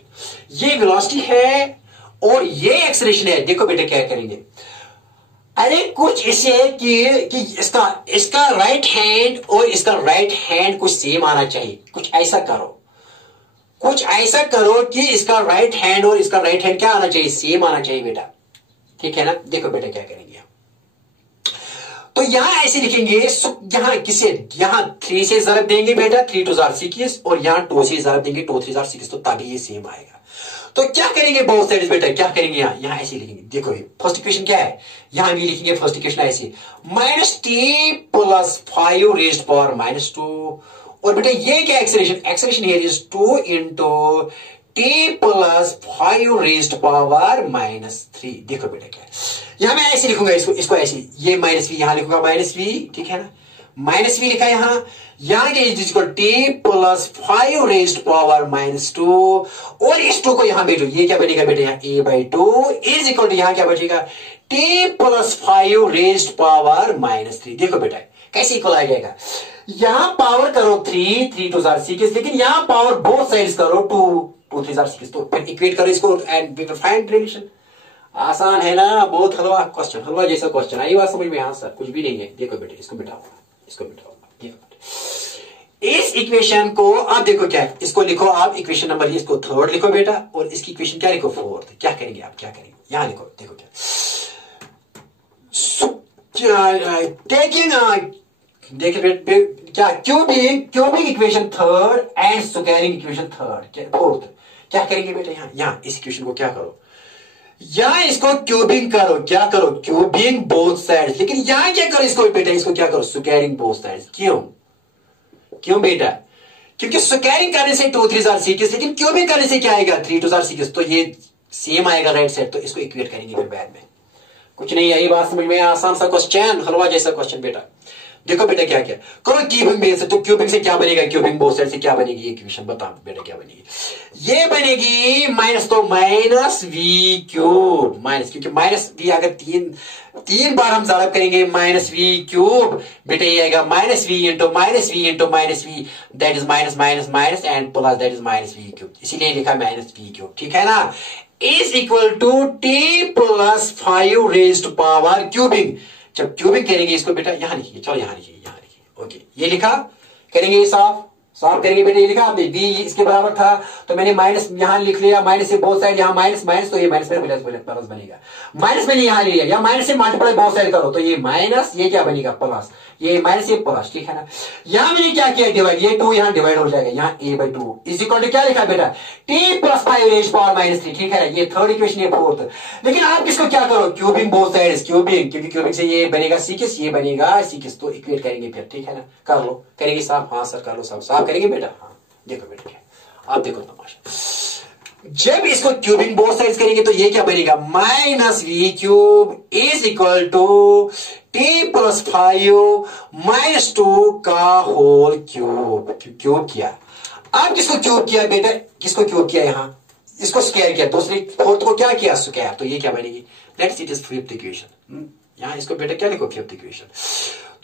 ये वेलोसिटी है और ये एक्सेलरेशन है. देखो बेटा क्या करेंगे, अरे कुछ इसे कि इसका राइट हैंड और इसका राइट हैंड कुछ सेम आना चाहिए. कुछ ऐसा करो कि इसका राइट हैंड और इसका राइट हैंड क्या आना चाहिए, सेम आना चाहिए बेटा. ठीक है ना. देखो बेटा क्या करेंगे, तो यहां ऐसे लिखेंगे, यहां 3 से जरब देंगे बेटा, 3 2 6, और यहां 2 से जरब देंगे, 2 3 6, तो तभी ये सेम आएगा. तो क्या करेंगे बोथ साइड्स बेटा, क्या करेंगे, यहां ऐसे लिखेंगे. देखो फर्स्ट इक्वेशन क्या है, यहां भी लिखेंगे फर्स्ट इक्वेशन ऐसे, -t प्लस 5 रेज्ड पावर -2. और बेटा ये क्या acceleration here is 2 into t plus 5 raised power -3. देखो बेटा क्या है, यहां मैं ऐसे लिखूंगा, इसको ऐसे, ये -v यहां लिखूंगा -v. ठीक है ना, -v लिखा यहां के is equal t plus 5 raised power -2. और इस 2 को यहां बैठो, ये क्या बनेगा बेटा, यहाँ a/2 इज इक्वल टू, यहां क्या बचेगा, t प्लस 5 रेज्ड पावर -3. देखो बेटा कैसे इक्वल आ जाएगा, यहां पावर करो 3 3 2 6, लेकिन यहां पावर बोथ साइड्स करो 2 2 3 6, तो फिर इक्वेट करो इसको and we will find relation. आसान है ना, बहुत हलवा जैसा क्वेश्चन. आई बात समझ में, हाँ सर कुछ भी नहीं है. देखो बेटे इसको बिठाओ. इस इक्वेशन को आप देखो क्या है, इसको लिखो आप इक्वेशन नंबर, इसको थर्ड लिखो बेटा, और इसकी इक्वेशन क्या लिखो, फोर्थ. क्या करेंगे आप, क्या करेंगे, यहां लिखो. देखो क्या cubic equation third and squaring equation third fourth. क्या करेंगे बेटा, यहां इस इक्वेशन को क्या करो, यहां इसको क्यूबिंग करो. क्या करो, क्यूबिंग बोथ साइड्स. लेकिन यहां क्या करो, इसको बेटा इसको क्या करो, स्क्वायरिंग बोथ साइड्स. क्यों बेटा, क्योंकि स्क्वायरिंग करने से 2 3 6, लेकिन क्यूबिंग करने से क्या आएगा, 3 2 6, तो ये सेम आएगा राइट साइड. तो इसको इक्वेट करेंगे फिर बाद में. कुछ नहीं, यही बात समझ में, आसान सा क्वेश्चन, हलवा जैसा क्वेश्चन बेटा. देखो बेटा क्या क्या करो, क्यूबिंग बेस है, तो क्यूबिंग से क्या बनेगा, क्यूबिंग बोथ साइड से क्या बनेगी, इक्वेशन बताओ बेटा क्या बनेगी. ये बनेगी माइनस, तो -v क्यूब माइनस, क्योंकि -v अगर तीन बार हम ज़ारब करेंगे -v क्यूब बेटा, ये आएगा -v into -v that is minus and plus that is -v cube, इसीलिए लिखा -v क्यूब. ठीक है ना, is equal to t plus 5 raised power cubing. जब क्यूबिंग करेंगे इसको बेटा यहां लिखिए, चलो यहां लिखिए. ओके, ये लिखा, करेंगे साफ करेंगे बेटा. ये लिखा आपने, v इसके बराबर था तो मैंने माइनस यहां लिख लिया, माइनस से बोथ साइड, यहां माइनस तो ये माइनस पे प्लस बनेगा. माइनस मैंने यहां लिया, या माइनस से मल्टीप्लाई बोथ साइड करो, तो ये माइनस, ये क्या बनेगा प्लस, ये माइनस ये प्लस. ठीक है ना, यहां मैंने क्या किया, डिवाइड, ये 2 यहां डिवाइड हो जाएगा, यहां a/2 इज इक्वल टू क्या लिखा बेटा, t प्लस 5 रेज्ड पावर -3. ठीक है, ये थर्ड इक्वेशन, ये फोर्थ. लेकिन आप किसको क्या करो, क्यूबिंग बोथ साइड्स, क्यूबिंग, क्योंकि क्यूबिंग से ये बनेगा 6, ये बनेगा 6, तो इक्वेट करेंगे फिर. ठीक है ना, कर लो, करेंगे साहब, हाँ सर कर लो साहब करेंगे बेटा. हाँ देखो बेटा क्या, आप देखो तमाशा, जब इसको क्यूबिंग बोथ साइड्स करेंगे तो ये क्या बनेगा, minus v cube is equal to t plus 5 minus 2 का होल क्यूब। क्यूब किया, अब किसको क्यूब किया बेटा, किसको क्यूब किया, यहां इसको स्क्वायर किया, दूसरी फोर्थ को क्या किया, स्क्वायर, तो ये क्या बनेगी, let's it is fifth equation. यहां इसको बेटा क्या लिखो, फिफ्थ इक्वेशन।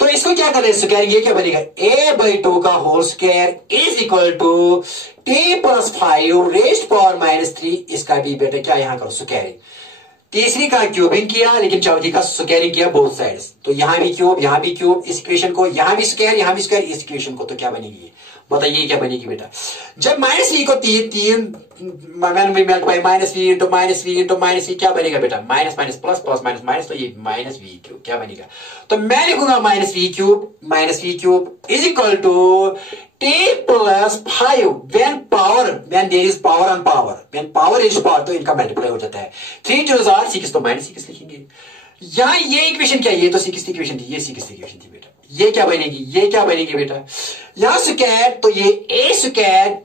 तो इसको क्या करें, स्क्वायर, ये क्या बनेगा, a/2 का whole square is equal to t plus 5 raised power -3, इसका भी बेटा क्या यहां करो, स्क्वायरिंग। तीसरी का क्यूबिंग किया, लेकिन चौथी का स्क्वायरिंग किया बोथ साइड्स, तो यहां भी क्यूब, यहां भी क्यूब, इस इक्वेशन को यहां भी स्क्वायर, यहां भी स्क्वायर, इस इक्वेशन को, तो क्या बनेगी, बताइए क्या बनेगी बेटा। जब माइनस वी को तीन minus v into minus v into minus v, क्या बनेगा बेटा, minus minus plus, plus minus minus, तो ये माइनस वी क्यूब क्या बनेगा, तो मैं लिखूंगा minus v cube is equal to t plus 5 when power, when there is power on power, when power is power, तो इनका मल्टीप्लाई हो जाता है, 3 2 आर 6, तो माइनस 6 लिखेंगे। यहां ये इक्वेशन क्या है, ये तो 6 इक्वेशन थी, ये 6 इक्वेशन थी बेटा, ये क्या बनेगी, ये क्या बनेगी बेटा, यहां स्क्वायर, तो ये a स्क्वायर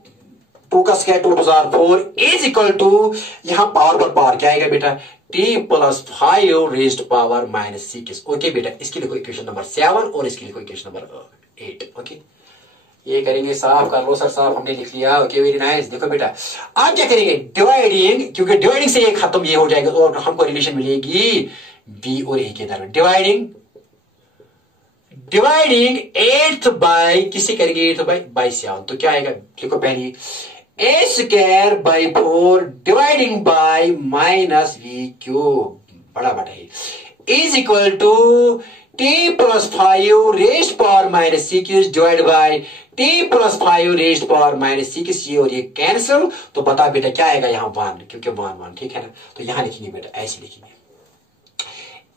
2 का square 2 2 are 4 is equal to, यहां पावर पर पावर क्या आएगा बेटा, t plus 5 raised power -6। Okay बेटा, इसके लिखो इक्वेशन नंबर 7 और इसके लिखो इक्वेशन नंबर 8। ओके, ये करेंगे, साफ कर लो सर, साफ हमने लिख लिया। Okay, very nice. देखो बेटा आप क्या करेंगे, डिवाइडिंग, क्योंकि डिवाइडिंग से ये खत्म, ये हो जाएगा और हमको रिलेशन मिलेगी b और a के दरमियान। डिवाइडिंग 8 बाई, किससे करेंगे, 8 बाई 7, तो क्या आएगा, देखो पहले a square by 4 dividing by minus v cube, बड़ा बटा है, is equal to t plus 5 raised power -6 divide by t plus 5 raised power -6, ये और ये कैंसिल, तो बता बेटा क्या आएगा, यहाँ 1, क्योंकि 1 1, ठीक है ना, तो यहां लिखेंगे बेटा, ऐसे लिखेंगे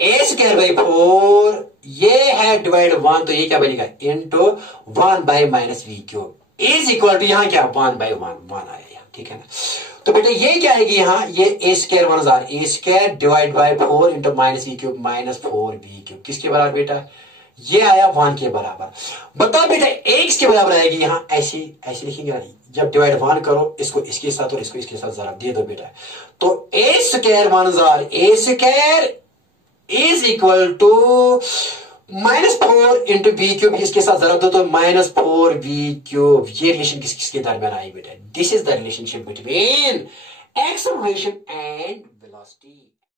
a स्क्वायर बाई 4, ये है डिवाइड 1, तो ये क्या बनेगा, into 1 by minus v cube is equal to, यहां क्या 1 बाई 1 आया यहाँ, ठीक है ना। तो बेटा ये क्या आएगी, यहां ये a स्क्वायर 1 हजार, a square divide by 4 into minus v cube -4v cube, किसके बराबर बेटा, ये आया 1 के बराबर। बताओ बेटा x के बराबर आएगी, यहां ऐसे ऐसे लिखेंगे, जब डिवाइड 1 करो, इसको इसके साथ और इसको इसके साथ जरा दे दो बेटा, तो a स्क्वायर 1 हजार, a square is equal to -4 into b cube, इसके साथ जरा दो तो -4v क्यूब, ये रिलेशन किस किसके दरमियान आई बेटा, this is the relationship between acceleration and velocity.